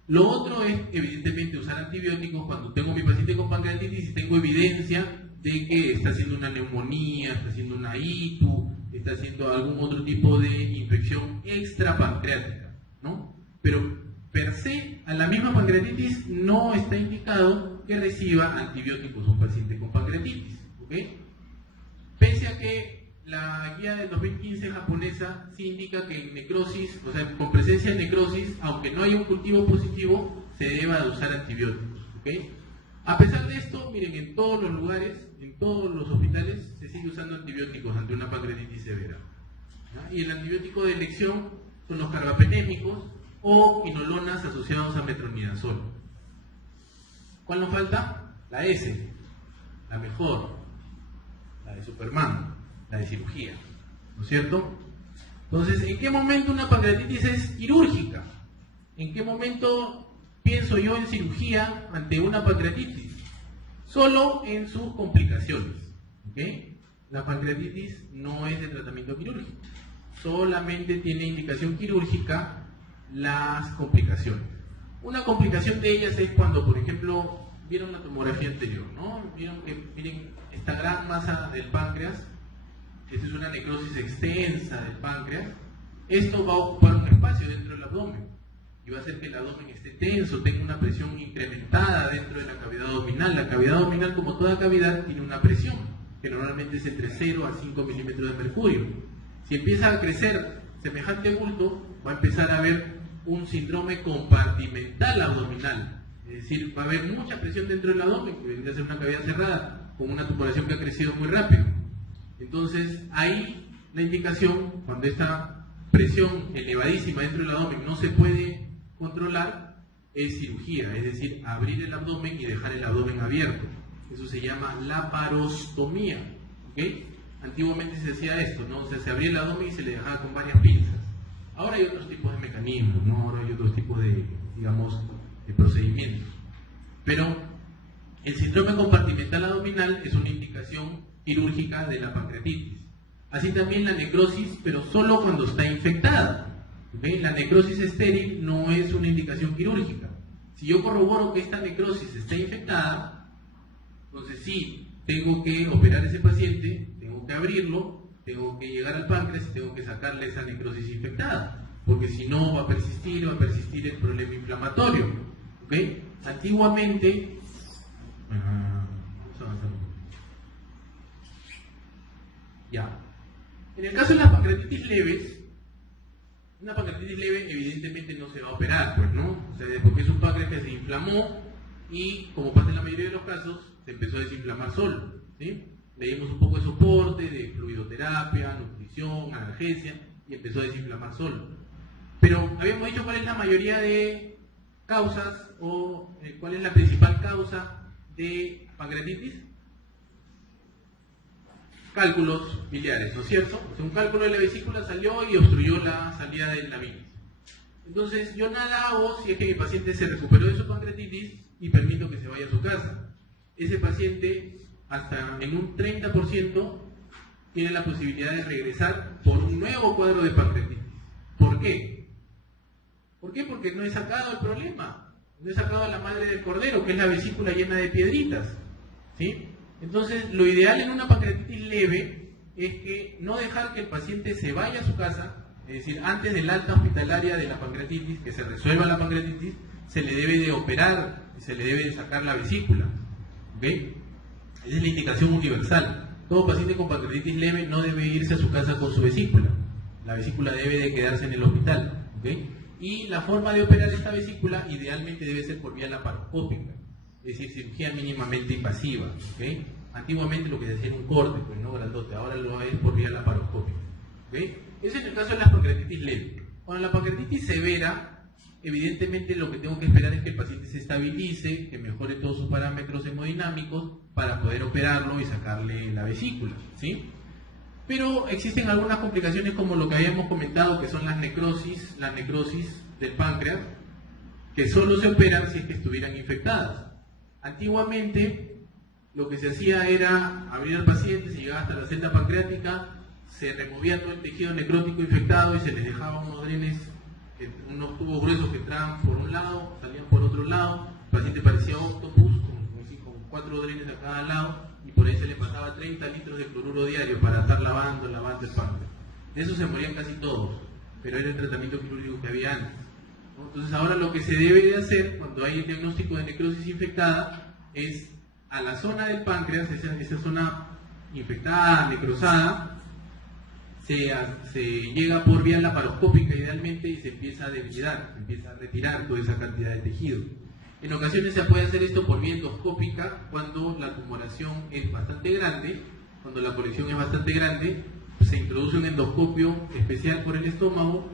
Lo otro es, evidentemente, usar antibióticos cuando tengo mi paciente con pancreatitis y tengo evidencia de que está haciendo una neumonía, está haciendo una ITU, está haciendo algún otro tipo de infección extrapancreática, ¿no? Pero per se, a la misma pancreatitis no está indicado que reciba antibióticos un paciente con pancreatitis, ¿ok? Pese a que la guía del 2015 japonesa sí indica que en necrosis, o sea, con presencia de necrosis, aunque no haya un cultivo positivo, se deba de usar antibióticos, ¿ok? A pesar de esto, miren, en todos los lugares, en todos los hospitales, se sigue usando antibióticos ante una pancreatitis severa, ¿no? Y el antibiótico de elección son los carbapenémicos o quinolonas asociados a metronidazol. ¿Cuál nos falta? La S, la mejor, la de Superman, la de cirugía, ¿no es cierto? Entonces, ¿en qué momento una pancreatitis es quirúrgica? ¿En qué momento pienso yo en cirugía ante una pancreatitis? Solo en sus complicaciones, ¿ok? La pancreatitis no es de tratamiento quirúrgico, solamente tiene indicación quirúrgica las complicaciones. Una complicación de ellas es cuando, por ejemplo, vieron la tomografía anterior, ¿no? Vieron que, miren, esta gran masa del páncreas, esta es una necrosis extensa del páncreas, esto va a ocupar un espacio dentro del abdomen y va a hacer que el abdomen esté tenso, tenga una presión incrementada dentro de la cavidad abdominal. La cavidad abdominal, como toda cavidad, tiene una presión que normalmente es entre 0 a 5 milímetros de mercurio. Si empieza a crecer semejante bulto, va a empezar a haber un síndrome compartimental abdominal, es decir, va a haber mucha presión dentro del abdomen, que vendría a ser una cavidad cerrada, con una tumoración que ha crecido muy rápido. Entonces, ahí la indicación, cuando esta presión elevadísima dentro del abdomen no se puede controlar, es cirugía, es decir, abrir el abdomen y dejar el abdomen abierto. Eso se llama laparostomía, ¿ok? Antiguamente se hacía esto, ¿no? O sea, se abría el abdomen y se le dejaba con varias pinzas. Ahora hay otros tipos de mecanismos, ¿no? Ahora hay otros tipos de, digamos, de procedimientos. Pero el síndrome compartimental abdominal es una indicación quirúrgica de la pancreatitis. Así también la necrosis, pero solo cuando está infectada. ¿Okay? La necrosis estéril no es una indicación quirúrgica. Si yo corroboro que esta necrosis está infectada, entonces sí, tengo que operar a ese paciente, tengo que abrirlo, tengo que llegar al páncreas y tengo que sacarle esa necrosis infectada, porque si no va a persistir el problema inflamatorio, ¿ok? Antiguamente, en el caso de las pancreatitis leves, una pancreatitis leve evidentemente no se va a operar, pues, ¿no? O sea, porque es un páncreas que se inflamó y, como pasa en la mayoría de los casos, se empezó a desinflamar solo, ¿sí? Le dimos un poco de soporte, de fluidoterapia, nutrición, analgesia, y empezó a desinflamar solo. Pero habíamos dicho cuál es la mayoría de causas o cuál es la principal causa de pancreatitis? Cálculos biliares, ¿no es cierto? O sea, un cálculo de la vesícula salió y obstruyó la salida de la bilis. Entonces, yo nada hago si es que mi paciente se recuperó de su pancreatitis y permito que se vaya a su casa. Ese paciente, hasta en un 30%, tiene la posibilidad de regresar por un nuevo cuadro de pancreatitis. ¿Por qué? ¿Por qué? Porque no he sacado el problema. No he sacado a la madre del cordero, que es la vesícula llena de piedritas. ¿Sí? Entonces, lo ideal en una pancreatitis leve es que no dejar que el paciente se vaya a su casa, es decir, antes del alta hospitalaria de la pancreatitis, que se resuelva la pancreatitis, se le debe de operar y se le debe de sacar la vesícula. ¿Ok? Esa es la indicación universal. Todo paciente con pancreatitis leve no debe irse a su casa con su vesícula. La vesícula debe de quedarse en el hospital. ¿Ok? Y la forma de operar esta vesícula idealmente debe ser por vía laparoscópica, es decir, cirugía mínimamente invasiva. ¿Ok? Antiguamente lo que se hacía era un corte, pues no grandote, ahora lo es por vía laparoscópica. ¿Ok? Eso en el caso de la pancreatitis leve. Cuando la pancreatitis severa, evidentemente lo que tengo que esperar es que el paciente se estabilice, que mejore todos sus parámetros hemodinámicos para poder operarlo y sacarle la vesícula, ¿sí? Pero existen algunas complicaciones como lo que habíamos comentado, que son las necrosis del páncreas, que solo se operan si es que estuvieran infectadas. Antiguamente lo que se hacía era abrir al paciente, se llegaba hasta la celda pancreática, se removía todo el tejido necrótico infectado y se les dejaba unos drenes, unos tubos gruesos que entraban por un lado, salían por otro lado. El paciente parecía octopus, con 4 drenes a cada lado, y por ahí se le pasaba 30 litros de cloruro diario para estar lavando el páncreas. De eso se morían casi todos, pero era el tratamiento quirúrgico que había antes, ¿no? Entonces ahora lo que se debe de hacer cuando hay el diagnóstico de necrosis infectada es a la zona del páncreas, esa zona infectada, necrosada, se llega por vía laparoscópica idealmente y se empieza a debilidar, se empieza a retirar toda esa cantidad de tejido. En ocasiones se puede hacer esto por vía endoscópica cuando la tumoración es bastante grande, cuando la colección es bastante grande, se introduce un endoscopio especial por el estómago.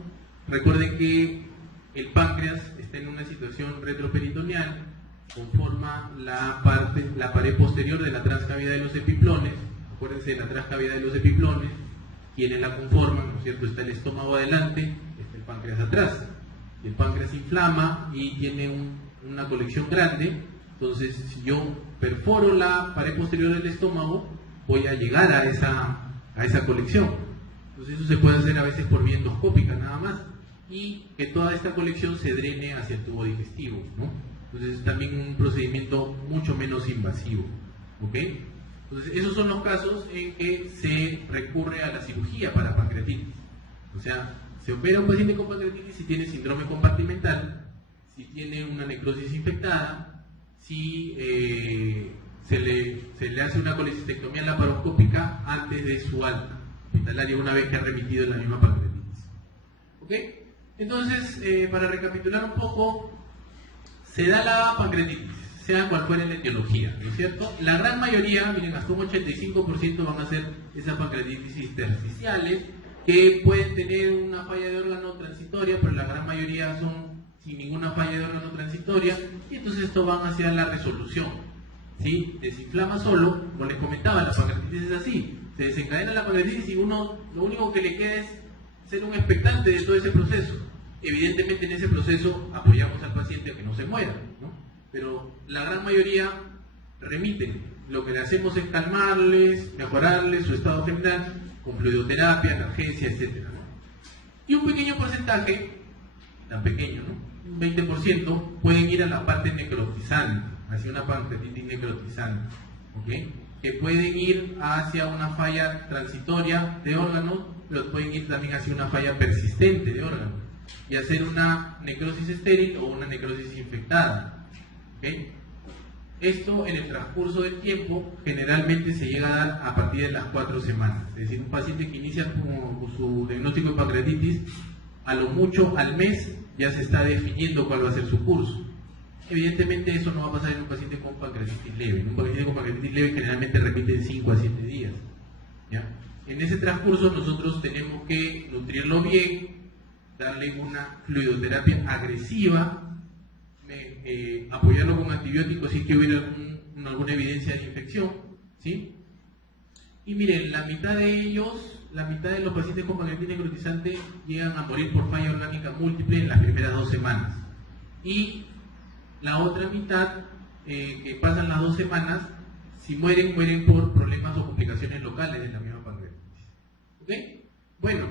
Recuerden que el páncreas está en una situación retroperitoneal, conforma la pared posterior de la transcavidad de los epiplones. Acuérdense de la transcavidad de los epiplones, quienes la conforman, ¿no es cierto? Está el estómago adelante, está el páncreas atrás. El páncreas inflama y tiene una colección grande, entonces si yo perforo la pared posterior del estómago, voy a llegar a esa colección. Entonces eso se puede hacer a veces por vía endoscópica nada más, y que toda esta colección se drene hacia el tubo digestivo, ¿no? Entonces es también un procedimiento mucho menos invasivo. ¿Ok? Entonces, esos son los casos en que se recurre a la cirugía para pancreatitis. O sea, se opera a un paciente con pancreatitis si tiene síndrome compartimental, si tiene una necrosis infectada, si se le hace una colecistectomía laparoscópica antes de su alta hospitalaria, una vez que ha remitido en la misma pancreatitis. ¿Ok? Entonces, para recapitular un poco, se da la pancreatitis, sea cual fuera la etiología, ¿no es cierto? La gran mayoría, miren, hasta un 85% van a ser esas pancreatitis intersticiales, que pueden tener una falla de órgano transitoria, pero la gran mayoría son sin ninguna falla de órgano transitoria, y entonces esto van hacia la resolución, ¿sí? Desinflama solo, como les comentaba, la pancreatitis es así, se desencadena la pancreatitis y uno, lo único que le queda es ser un expectante de todo ese proceso. Evidentemente en ese proceso apoyamos al paciente a que no se muera, ¿no? Pero la gran mayoría remiten. Lo que le hacemos es calmarles, mejorarles su estado general con fluidoterapia, analgesia, etc., ¿no? Y un pequeño porcentaje, tan pequeño, ¿no? Un 20%, pueden ir a la parte necrotizante, hacia una pancreatitis necrotizante, ¿ok? Que pueden ir hacia una falla transitoria de órganos, pero pueden ir también hacia una falla persistente de órganos y hacer una necrosis estéril o una necrosis infectada. ¿Okay? Esto en el transcurso del tiempo generalmente se llega a dar a partir de las 4 semanas. Es decir, un paciente que inicia con su diagnóstico de pancreatitis, a lo mucho al mes ya se está definiendo cuál va a ser su curso. Evidentemente eso no va a pasar en un paciente con pancreatitis leve. Un paciente con pancreatitis leve generalmente repite en 5 a 7 días, ¿ya? En ese transcurso nosotros tenemos que nutrirlo bien, darle una fluidoterapia agresiva, apoyarlo con antibióticos si es que hubiera alguna evidencia de infección, ¿sí? Y miren, la mitad de los pacientes con pancreatitis necrotizante llegan a morir por falla orgánica múltiple en las primeras 2 semanas. Y la otra mitad, que pasan las 2 semanas, si mueren por problemas o complicaciones locales de la misma pancreatitis. ¿Ok? Bueno,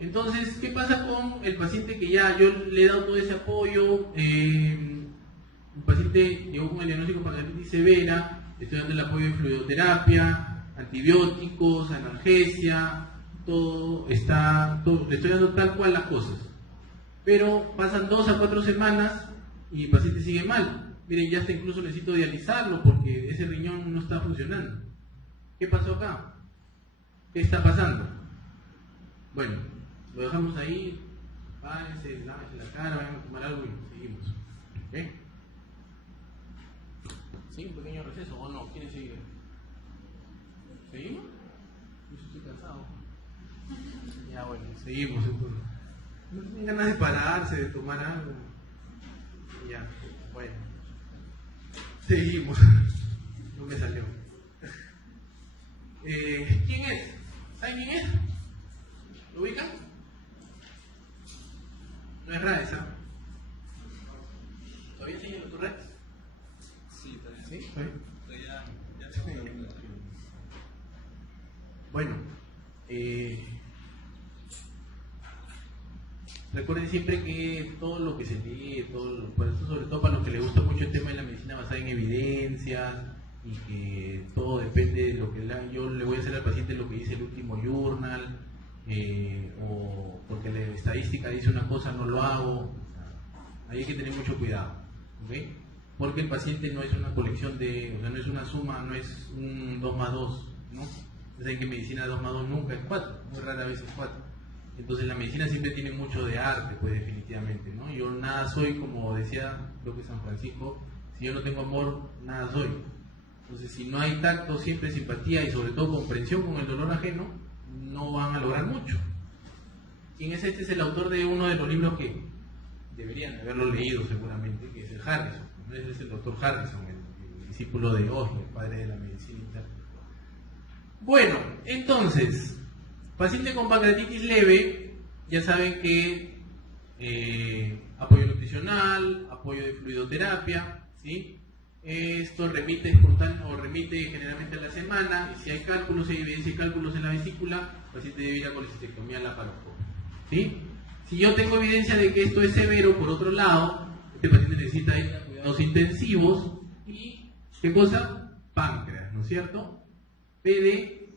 entonces, ¿qué pasa con el paciente que ya yo le he dado todo ese apoyo? Un paciente llegó con el diagnóstico de pancreatitis severa, estoy dando el apoyo de fluidoterapia, antibióticos, analgesia, le estoy dando tal cual las cosas. Pero pasan 2 a 4 semanas y el paciente sigue mal. Miren, ya hasta incluso necesito dializarlo porque ese riñón no está funcionando. ¿Qué pasó acá? ¿Qué está pasando? Bueno, lo dejamos ahí, párense, lávense la cara, vayan a tomar algo y seguimos. ¿Ok? ¿Sí? ¿Un pequeño receso o no? ¿Quieren seguir? ¿Seguimos? Yo estoy cansado. Ya bueno, seguimos entonces. No tienen ganas de pararse, de tomar algo. Ya, bueno. Seguimos. No me salió. ¿Quién es? ¿Saben quién es? ¿Lo ubican? No es Raes, ¿ah? ¿Todavía sigue tu Raes? Sí, todavía. ¿Sí? ¿Todavía? Ya se juega. Bueno, recuerden siempre que todo lo que se lee, sobre todo para los que les gusta mucho el tema de la medicina basada en evidencias y que todo depende de lo que yo le voy a hacer al paciente lo que dice el último journal, o porque la estadística dice una cosa no lo hago. Ahí hay que tener mucho cuidado, ¿ok? Porque el paciente no es una colección no es una suma, no es un 2 más 2, ¿no? Saben que en medicina 2 más 2 nunca es 4, muy rara vez es 4. Entonces la medicina siempre tiene mucho de arte, pues definitivamente, ¿no? Yo nada soy, como decía creo que San Francisco, si yo no tengo amor, nada soy. Entonces si no hay tacto, siempre simpatía y sobre todo comprensión con el dolor ajeno, no van a lograr mucho. ¿Quién es este? Es el autor de uno de los libros que deberían haberlo leído seguramente, que es el Harrison. Ese es el doctor Harrison, el discípulo de Osler, padre de la medicina interna. Bueno, entonces, paciente con pancreatitis leve, ya saben que apoyo nutricional, apoyo de fluidoterapia, ¿sí? Esto remite espontáneo o remite generalmente a la semana, y si hay cálculos, hay evidencia de cálculos en la vesícula, el paciente debe ir a colecistectomía laparoscópica, ¿sí? Si yo tengo evidencia de que esto es severo, por otro lado, este paciente necesita ir a cuidados intensivos y, ¿qué cosa? Páncreas, ¿no es cierto? PD,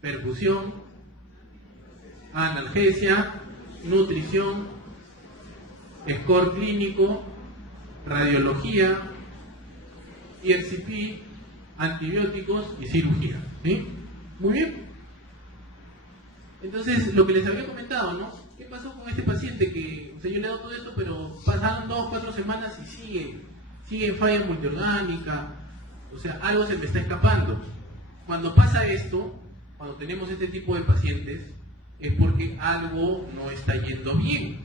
perfusión, analgesia, nutrición, score clínico, radiología, IRCP, antibióticos y cirugía. ¿Sí? Muy bien. Entonces, lo que les había comentado, ¿no? ¿Qué pasó con este paciente que, o sea, yo le he dado todo esto, pero pasaron 2 o 4 semanas y sigue en falla multiorgánica, o sea, algo se me está escapando. Cuando pasa esto, cuando tenemos este tipo de pacientes, es porque algo no está yendo bien,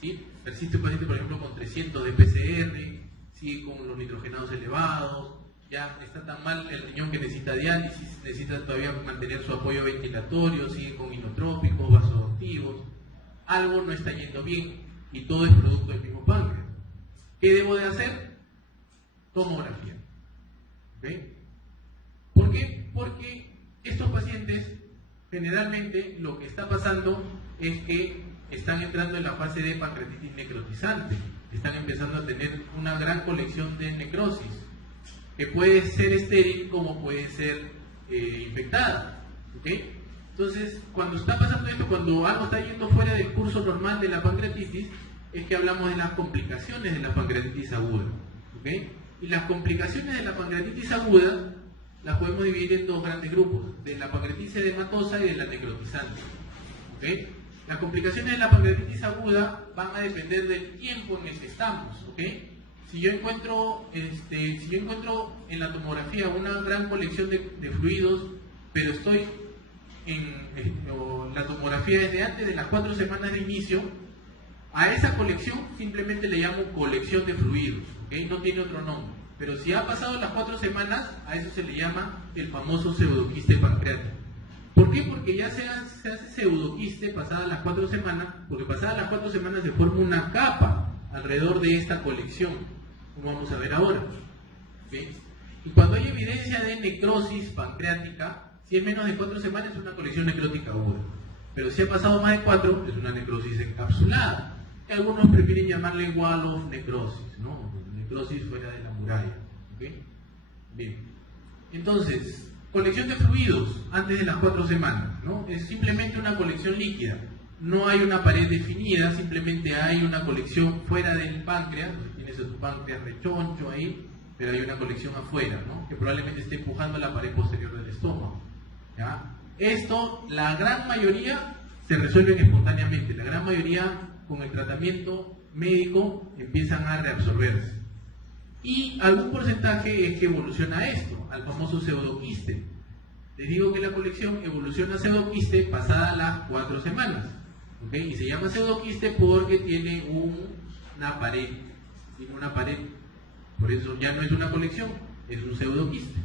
¿sí? Persiste un paciente, por ejemplo, con 300 de PCR, sigue con los nitrogenados elevados, ya está tan mal el riñón que necesita diálisis, necesita todavía mantener su apoyo ventilatorio, sigue con inotrópicos, vasoactivos, algo no está yendo bien y todo es producto del mismo páncreas. ¿Qué debo de hacer? Tomografía. ¿Ok? ¿Por qué? Porque estos pacientes generalmente lo que está pasando es que están entrando en la fase de pancreatitis necrotizante, están empezando a tener una gran colección de necrosis, que puede ser estéril como puede ser infectada. ¿Okay? Entonces, cuando está pasando esto, cuando algo está yendo fuera del curso normal de la pancreatitis, es que hablamos de las complicaciones de la pancreatitis aguda. ¿Okay? Y las complicaciones de la pancreatitis aguda las podemos dividir en 2 grandes grupos, de la pancreatitis edematosa y de la necrotizante. ¿Okay? Las complicaciones de la pancreatitis aguda van a depender del tiempo en el que estamos. ¿Okay? Si yo encuentro en la tomografía una gran colección de fluidos, pero estoy la tomografía desde antes de las 4 semanas de inicio, A esa colección simplemente le llamo colección de fluidos, ¿okay? No tiene otro nombre. Pero si ha pasado las 4 semanas, a eso se le llama el famoso pseudoquiste pancreático. ¿Por qué? Porque ya se hace pseudoquiste pasadas las 4 semanas, porque pasadas las 4 semanas se forma una capa alrededor de esta colección, como vamos a ver ahora. ¿Okay? Y cuando hay evidencia de necrosis pancreática, si es menos de 4 semanas es una colección necrótica aguda. Pero si ha pasado más de 4, es una necrosis encapsulada. Algunos prefieren llamarle wall of necrosis, ¿no? Necrosis fuera de la muralla. ¿Okay? Bien. Entonces, colección de fluidos antes de las 4 semanas, ¿no? Es simplemente una colección líquida. No hay una pared definida, simplemente hay una colección fuera del páncreas. Tienes a tu páncreas rechoncho ahí, pero hay una colección afuera, ¿no? Que probablemente esté empujando la pared posterior del estómago. ¿Ya? Esto, la gran mayoría se resuelven espontáneamente. La gran mayoría, con el tratamiento médico, empiezan a reabsorberse. Y algún porcentaje es que evoluciona esto, al famoso pseudoquiste. Les digo que la colección evoluciona a pseudoquiste pasada las 4 semanas. ¿Okay? Y se llama pseudoquiste porque tiene una pared. Tiene una pared. Por eso ya no es una colección, es un pseudoquiste.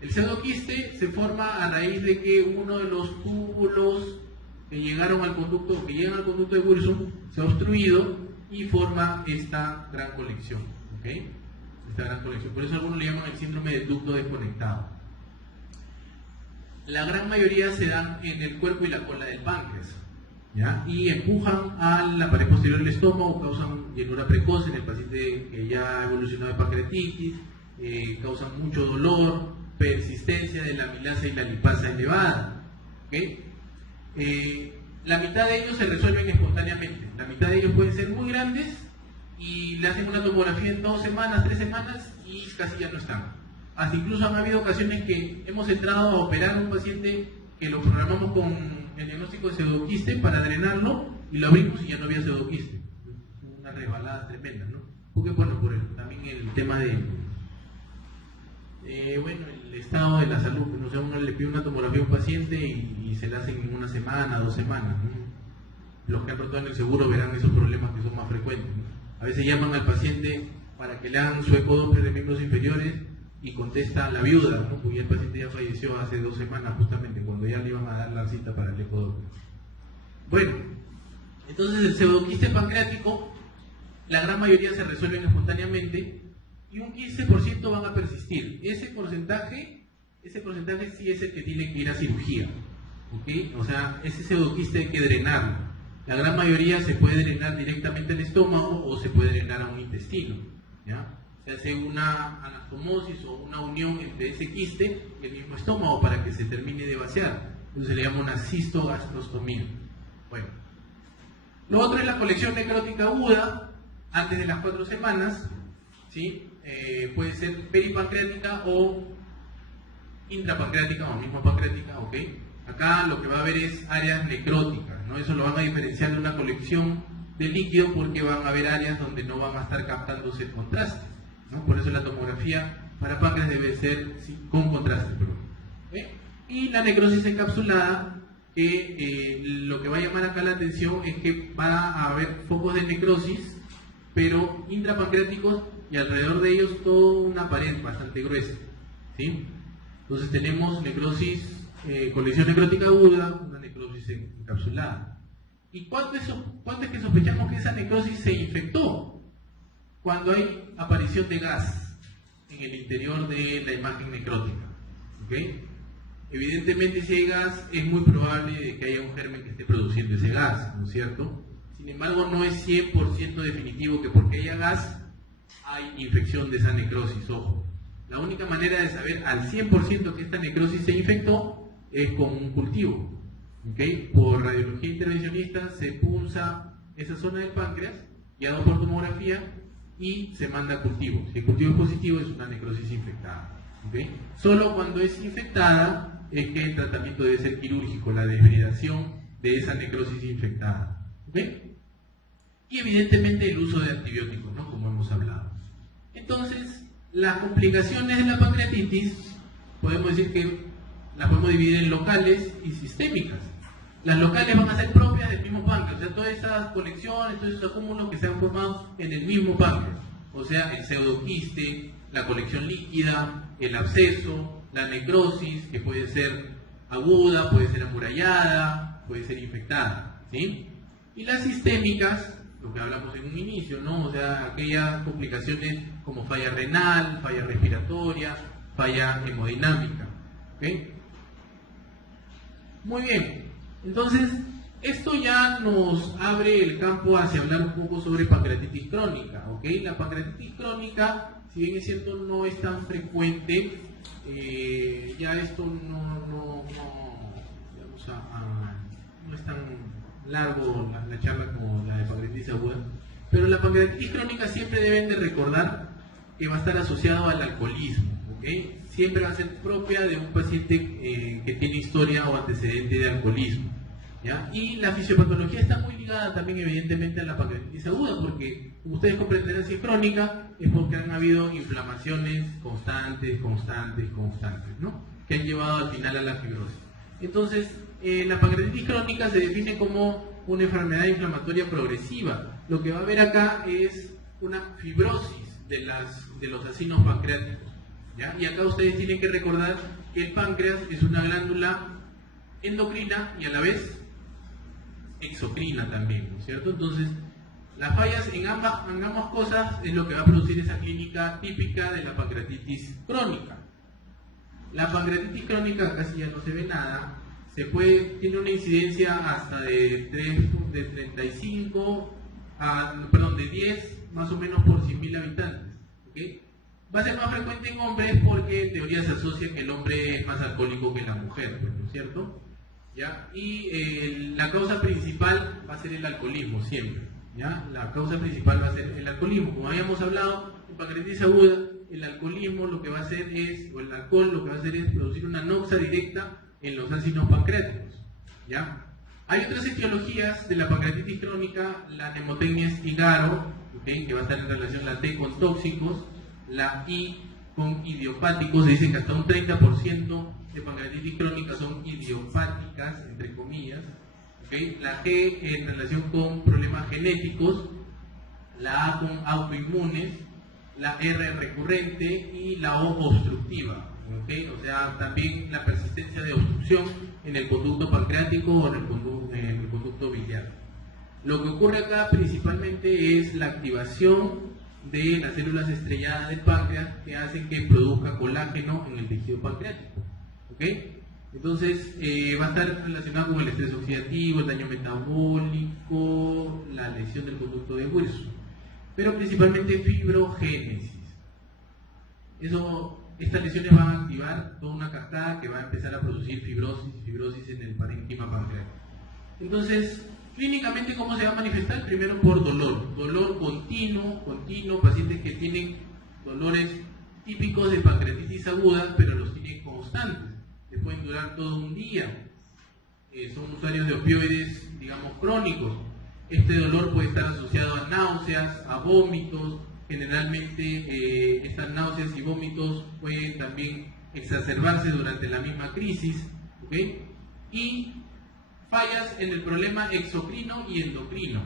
El pseudoquiste se forma a raíz de que uno de los túbulos que llegaron al conducto, que llegan al conducto de Wilson, se ha obstruido y forma esta gran colección. ¿Okay? Esta gran colección. Por eso algunos le llaman el síndrome del ducto desconectado. La gran mayoría se dan en el cuerpo y la cola del páncreas, ¿ya? Y empujan a la pared posterior del estómago, causan llenura precoz en el paciente que ya ha evolucionado de pancreatitis, causan mucho dolor, persistencia de la amilasa y la lipasa elevada. ¿Okay? La mitad de ellos se resuelven espontáneamente. La mitad de ellos pueden ser muy grandes y le hacen una tomografía en 2 semanas, 3 semanas y casi ya no están. Hasta incluso han habido ocasiones que hemos entrado a operar a un paciente que lo programamos con el diagnóstico de pseudoquiste para drenarlo y lo abrimos y ya no había pseudoquiste. Una rebalada tremenda, ¿no? Porque bueno, también el tema de el estado de la salud, no sé, uno le pide una tomografía a un paciente y se la hacen en 1 semana, 2 semanas, ¿no? Los que han rotado en el seguro verán esos problemas que son más frecuentes, ¿no? A veces llaman al paciente para que le hagan su ecodoppler de miembros inferiores y contesta la viuda, ¿no? Porque el paciente ya falleció hace 2 semanas justamente cuando ya le iban a dar la cita para el ecodoppler. Bueno, entonces el pseudoquiste pancreático, la gran mayoría se resuelven espontáneamente y un 15% van a persistir. Ese porcentaje sí es el que tiene que ir a cirugía, ¿okay? O sea, ese pseudoquiste hay que drenarlo. La gran mayoría se puede drenar directamente al estómago o se puede drenar a un intestino, ¿ya? Se hace una anastomosis o una unión entre ese quiste y el mismo estómago para que se termine de vaciar. Entonces se le llama una cistogastrostomía. Bueno, lo otro es la colección necrótica aguda antes de las 4 semanas, ¿sí? Puede ser peripancreática o intrapancreática o misma pancreática, ¿ok? Acá lo que va a haber es áreas necróticas, ¿no? Eso lo van a diferenciar de una colección de líquido porque van a haber áreas donde no van a estar captándose el contraste, ¿no? Por eso la tomografía para páncreas debe ser con contraste. ¿Okay? Y la necrosis encapsulada, que lo que va a llamar acá la atención es que va a haber focos de necrosis, pero intrapancreáticos y alrededor de ellos toda una pared bastante gruesa, ¿sí? Entonces tenemos necrosis, colección necrótica aguda, una necrosis encapsulada. ¿Y cuándo es que sospechamos que esa necrosis se infectó? Cuando hay aparición de gas en el interior de la imagen necrótica, ¿okay? Evidentemente, si hay gas, es muy probable de que haya un germen que esté produciendo ese gas, ¿no es cierto? Sin embargo, no es 100% definitivo que porque haya gas hay infección de esa necrosis, ojo. La única manera de saber al 100% que esta necrosis se infectó es con un cultivo, ¿okay? Por radiología intervencionista se punza esa zona del páncreas, guiado por tomografía, y se manda a cultivo. Si el cultivo es positivo, es una necrosis infectada, ¿okay? Solo cuando es infectada es que el tratamiento debe ser quirúrgico, la desbridación de esa necrosis infectada, ¿okay? Y evidentemente el uso de antibióticos, ¿no? Como hemos hablado. Entonces, las complicaciones de la pancreatitis podemos decir que las podemos dividir en locales y sistémicas. Las locales van a ser propias del mismo páncreas, o sea, todas esas conexiones, todos esos acúmulos que se han formado en el mismo páncreas, o sea, el pseudoquiste, la colección líquida, el absceso, la necrosis, que puede ser aguda, puede ser amurallada, puede ser infectada, ¿sí? Y las sistémicas, lo que hablamos en un inicio, ¿no? O sea, aquellas complicaciones como falla renal, falla respiratoria, falla hemodinámica, ¿ok? Muy bien, entonces esto ya nos abre el campo hacia hablar un poco sobre pancreatitis crónica, ¿ok? La pancreatitis crónica, si bien es cierto, no es tan frecuente, ya esto no es tan largo la charla como la de pancreatitis aguda, pero la pancreatitis crónica siempre deben de recordar que va a estar asociado al alcoholismo, ¿ok? Siempre va a ser propia de un paciente que tiene historia o antecedente de alcoholismo, ¿ya? Y la fisiopatología está muy ligada también evidentemente a la pancreatitis aguda, porque como ustedes comprenderán, si es crónica es porque han habido inflamaciones constantes, ¿no? Que han llevado al final a la fibrosis. Entonces, la pancreatitis crónica se define como una enfermedad inflamatoria progresiva. Lo que va a haber acá es una fibrosis de los acinos pancreáticos, ¿ya? Y acá ustedes tienen que recordar que el páncreas es una glándula endocrina y a la vez exocrina también, ¿no es cierto? Entonces, las fallas en ambas cosas es lo que va a producir esa clínica típica de la pancreatitis crónica. La pancreatitis crónica casi ya no se ve nada, tiene una incidencia hasta de 35 de 10 más o menos por 100.000 habitantes, ¿okay? Va a ser más frecuente en hombres porque en teoría se asocia que el hombre es más alcohólico que la mujer, ¿no es cierto? ¿Ya? Y la causa principal va a ser el alcoholismo siempre, ¿ya? La causa principal va a ser el alcoholismo. Como habíamos hablado, en pancreatitis aguda, el alcoholismo lo que va a hacer es, o el alcohol lo que va a hacer es producir una anoxia directa en los ácidos pancreáticos, ¿ya? Hay otras etiologías de la pancreatitis crónica, la nemotecnia Stigaro, ¿okay? Que va a estar en relación la T con tóxicos, la I con idiopáticos, se dice que hasta un 30% de pancreatitis crónica son idiopáticas, entre comillas, ¿okay? La G en relación con problemas genéticos, la A con autoinmunes, la R recurrente y la O obstructiva, ¿okay? O sea, también la persistencia de obstrucción en el conducto pancreático o en el conducto biliar. Lo que ocurre acá principalmente es la activación de las células estrelladas del páncreas que hacen que produzca colágeno en el tejido pancreático, ¿okay? Entonces va a estar relacionado con el estrés oxidativo, el daño metabólico, la lesión del conducto de Wilson, pero principalmente fibrogénesis. Estas lesiones van a activar toda una cascada que va a empezar a producir fibrosis en el parénquima pancreático. Entonces, clínicamente, ¿cómo se va a manifestar? Primero por dolor continuo, pacientes que tienen dolores típicos de pancreatitis aguda, pero los tienen constantes, que pueden durar todo un día. Son usuarios de opioides, digamos, crónicos. Este dolor puede estar asociado a náuseas, a vómitos. Generalmente estas náuseas y vómitos pueden también exacerbarse durante la misma crisis, ¿okay? Y fallas en el problema exocrino y endocrino,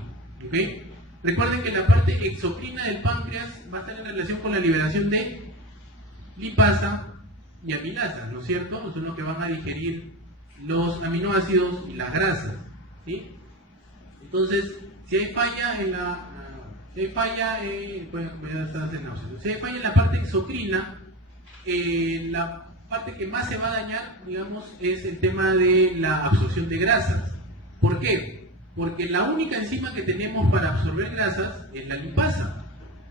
¿okay? Recuerden que la parte exocrina del páncreas va a estar en relación con la liberación de lipasa y amilasa, ¿no es cierto? Son los que van a digerir los aminoácidos y las grasas, ¿sí? Entonces, si hay falla en la Si hay falla en la parte exocrina, la parte que más se va a dañar, digamos, es el tema de la absorción de grasas. ¿Por qué? Porque la única enzima que tenemos para absorber grasas es la lipasa,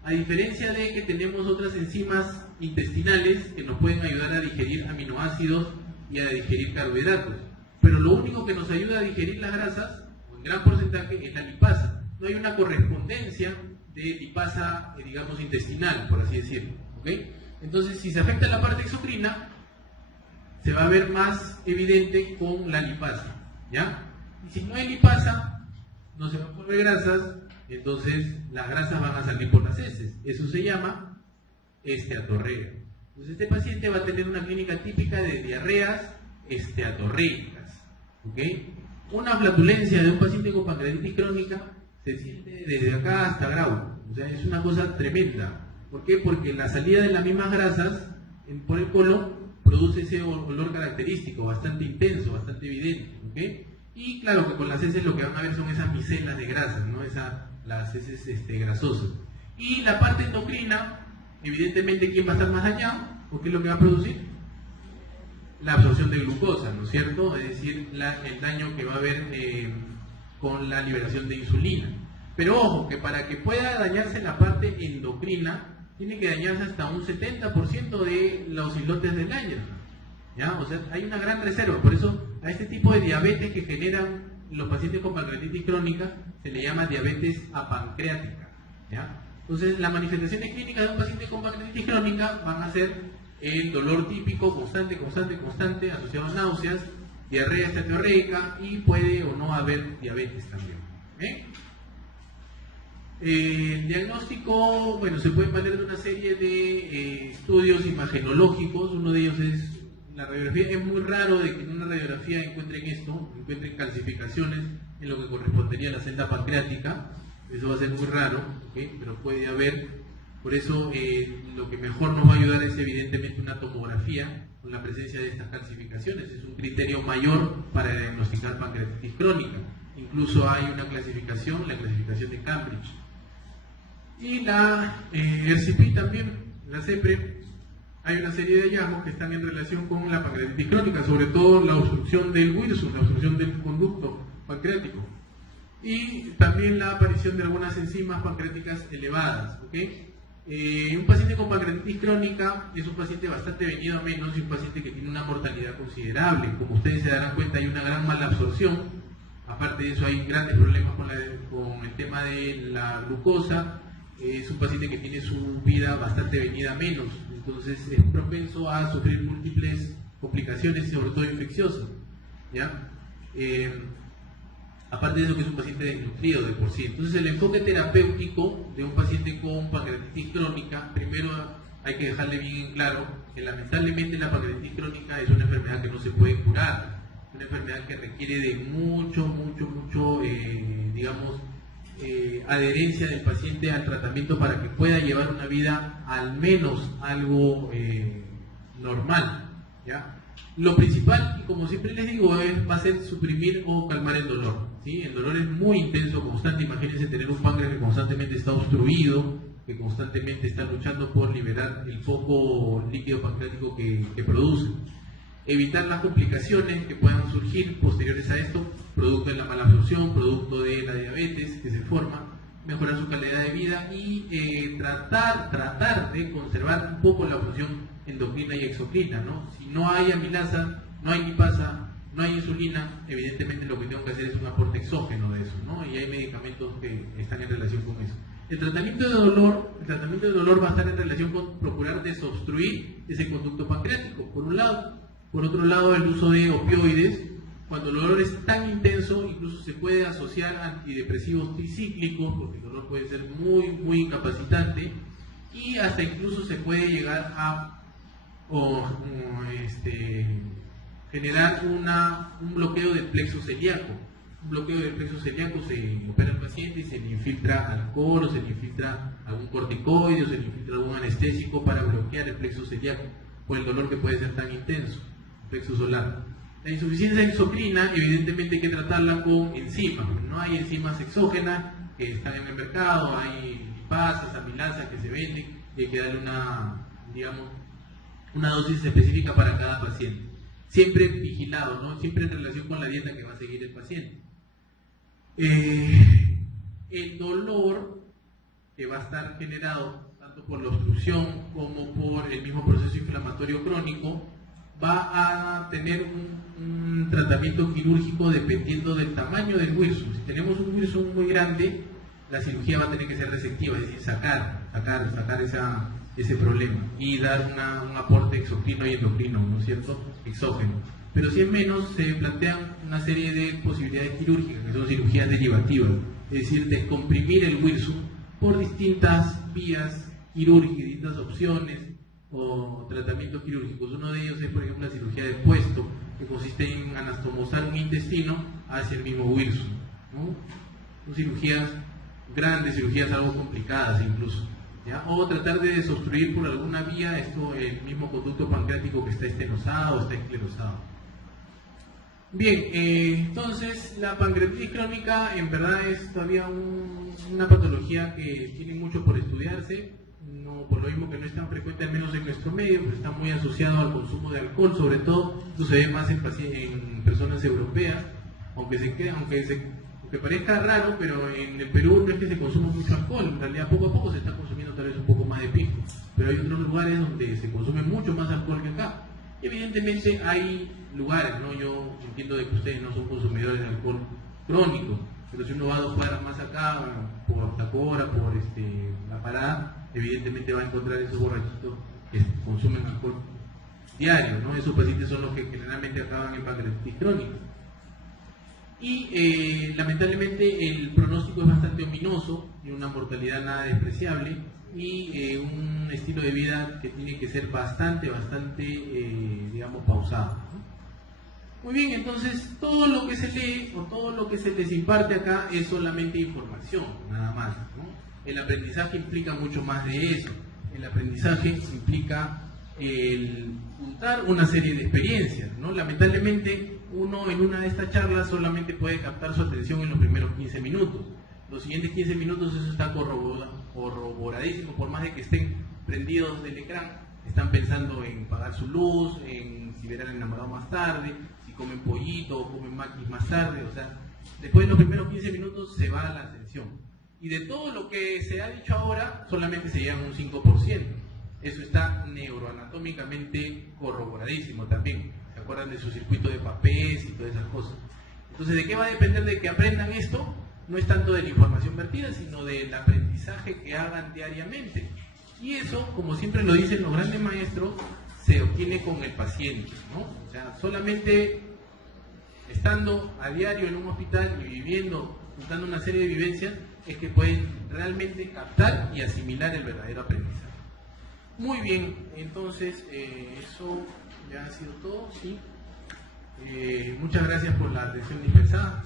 a diferencia de que tenemos otras enzimas intestinales que nos pueden ayudar a digerir aminoácidos y a digerir carbohidratos. Pero lo único que nos ayuda a digerir las grasas, en gran porcentaje, es la lipasa. No hay una correspondencia de lipasa, digamos, intestinal, por así decirlo, ¿okay? Entonces, si se afecta la parte exocrina, se va a ver más evidente con la lipasa, ¿ya? Y si no hay lipasa, no se van a absorber grasas, entonces las grasas van a salir por las heces. Eso se llama esteatorrea. Entonces, este paciente va a tener una clínica típica de diarreas esteatorreicas, ¿ok? Una flatulencia de un paciente con pancreatitis crónica se siente desde acá hasta Grau. O sea, es una cosa tremenda. ¿Por qué? Porque la salida de las mismas grasas por el colon produce ese olor característico, bastante intenso, bastante evidente. ¿Okay? Y claro que con las heces lo que van a ver son esas micelas de grasas, ¿no? Las heces grasosas. Y la parte endocrina, evidentemente, ¿quién va a estar más dañado? ¿O qué es lo que va a producir? La absorción de glucosa, ¿no es cierto? Es decir, el daño que va a haber con la liberación de insulina. Pero ojo, que para que pueda dañarse la parte endocrina, tiene que dañarse hasta un 70% de los islotes del Langerhans, ¿ya? O sea, hay una gran reserva. Por eso, a este tipo de diabetes que generan los pacientes con pancreatitis crónica, se le llama diabetes apancreática, ¿ya? Entonces, las manifestaciones clínicas de un paciente con pancreatitis crónica van a ser el dolor típico, constante, asociado a náuseas, diarrea esteatoreica y puede o no haber diabetes también. El diagnóstico, bueno, se puede valer de una serie de estudios imagenológicos. Uno de ellos es la radiografía. Es muy raro de que en una radiografía encuentren calcificaciones en lo que correspondería a la celda pancreática. Eso va a ser muy raro, ¿okay? Pero puede haber. Por eso lo que mejor nos va a ayudar es evidentemente una tomografía con la presencia de estas calcificaciones. Es un criterio mayor para diagnosticar pancreatitis crónica. Incluso hay una clasificación, la clasificación de Cambridge. Y la ERCP también, la CEPRE, hay una serie de hallazgos que están en relación con la pancreatitis crónica, sobre todo la obstrucción del wirsum, la obstrucción del conducto pancreático. Y también la aparición de algunas enzimas pancreáticas elevadas. ¿Okay? Un paciente con pancreatitis crónica es un paciente bastante venido a menos y un paciente que tiene una mortalidad considerable. Como ustedes se darán cuenta, hay una gran malabsorción. Aparte de eso, hay grandes problemas con el tema de la glucosa. Es un paciente que tiene su vida bastante venida a menos, entonces es propenso a sufrir múltiples complicaciones, sobre todo infecciosas, ¿ya? Aparte de eso, que es un paciente desnutrido de por sí. Entonces, el enfoque terapéutico de un paciente con pancreatitis crónica, primero hay que dejarle bien en claro que lamentablemente la pancreatitis crónica es una enfermedad que no se puede curar, una enfermedad que requiere de mucho, digamos, adherencia del paciente al tratamiento para que pueda llevar una vida al menos algo normal, ¿ya? Lo principal, y como siempre les digo, va a ser suprimir o calmar el dolor, ¿sí? El dolor es muy intenso, constante. Imagínense tener un páncreas que constantemente está obstruido, que constantemente está luchando por liberar el poco líquido pancreático que produce. Evitar las complicaciones que puedan surgir posteriores a esto, producto de la malabsorción, producto de la diabetes que se forma, mejorar su calidad de vida y tratar de conservar un poco la función endocrina y exocrina, ¿no? Si no hay amilasa, no hay lipasa, no hay insulina, evidentemente lo que tengo que hacer es un aporte exógeno de eso, ¿no? Y hay medicamentos que están en relación con eso. El tratamiento de dolor va a estar en relación con procurar desobstruir ese conducto pancreático, por un lado. Por otro lado, el uso de opioides, cuando el dolor es tan intenso, incluso se puede asociar a antidepresivos tricíclicos, porque el dolor puede ser muy incapacitante, y hasta incluso se puede llegar a generar un bloqueo del plexo celíaco. Un bloqueo del plexo celíaco, se opera al paciente y se le infiltra alcohol, o se le infiltra algún corticoide, o se le infiltra algún anestésico para bloquear el plexo celíaco por el dolor que puede ser tan intenso. Plexo solar. La insuficiencia exocrina, evidentemente hay que tratarla con enzimas. No hay enzimas exógenas que están en el mercado, hay lipasas, amilasas que se venden y hay que darle una dosis específica para cada paciente. Siempre vigilado, ¿no? Siempre en relación con la dieta que va a seguir el paciente. El dolor que va a estar generado tanto por la obstrucción como por el mismo proceso inflamatorio crónico va a tener un tratamiento quirúrgico dependiendo del tamaño del wirsum. Si tenemos un wirsum muy grande, la cirugía va a tener que ser resectiva, es decir, sacar ese problema y dar un aporte exocrino y endocrino, ¿no es cierto? Exógeno. Pero si es menos, se plantean una serie de posibilidades quirúrgicas, que son cirugías derivativas, es decir, descomprimir el wirsum por distintas vías quirúrgicas, distintas opciones o tratamientos quirúrgicos. Uno de ellos es, por ejemplo, la cirugía de puesto, que consiste en anastomosar un intestino hacia el mismo Wilson, ¿no? Son cirugías grandes, cirugías algo complicadas incluso, ¿ya? O tratar de desobstruir por alguna vía el mismo conducto pancreático que está estenosado o está esclerosado. Bien, entonces la pancreatitis crónica en verdad es todavía una patología que tiene mucho por estudiarse, no, por lo mismo que no es tan frecuente, al menos en nuestro medio, pues está muy asociado al consumo de alcohol, sobre todo, esto se ve más en personas europeas, aunque parezca raro, pero en el Perú no es que se consuma mucho alcohol, en realidad poco a poco se está consumiendo tal vez un poco más de pisco, pero hay otros lugares donde se consume mucho más alcohol que acá. Y evidentemente hay lugares, ¿no? Yo entiendo de que ustedes no son consumidores de alcohol crónico, pero si uno va a 2 cuadras más acá, por Tacora, por La Parada, evidentemente va a encontrar esos borrachitos que consumen alcohol diario, ¿no? Esos pacientes son los que generalmente acaban en pancreatitis crónica. Y lamentablemente el pronóstico es bastante ominoso, y una mortalidad nada despreciable, y un estilo de vida que tiene que ser bastante, digamos, pausado, ¿no? Muy bien, entonces todo lo que se lee o todo lo que se les imparte acá es solamente información, nada más, ¿no? El aprendizaje implica mucho más de eso. El aprendizaje implica el juntar una serie de experiencias, ¿no? Lamentablemente uno en una de estas charlas solamente puede captar su atención en los primeros 15 minutos. Los siguientes 15 minutos eso está corroboradísimo, por más de que estén prendidos del ecrán, están pensando en pagar su luz, en si verán enamorado más tarde, si comen pollito o comen maquis más tarde, o sea, después de los primeros 15 minutos se va la atención. Y de todo lo que se ha dicho ahora, solamente se llevan un 5%. Eso está neuroanatómicamente corroboradísimo también. ¿Se acuerdan de su circuito de Papez y todas esas cosas? Entonces, ¿de qué va a depender de que aprendan esto? No es tanto de la información vertida, sino del aprendizaje que hagan diariamente. Y eso, como siempre lo dicen los grandes maestros, se obtiene con el paciente, ¿no? O sea, solamente estando a diario en un hospital y viviendo, juntando una serie de vivencias, es que pueden realmente captar y asimilar el verdadero aprendizaje. Muy bien, entonces eso ya ha sido todo, ¿sí? Muchas gracias por la atención dispensada.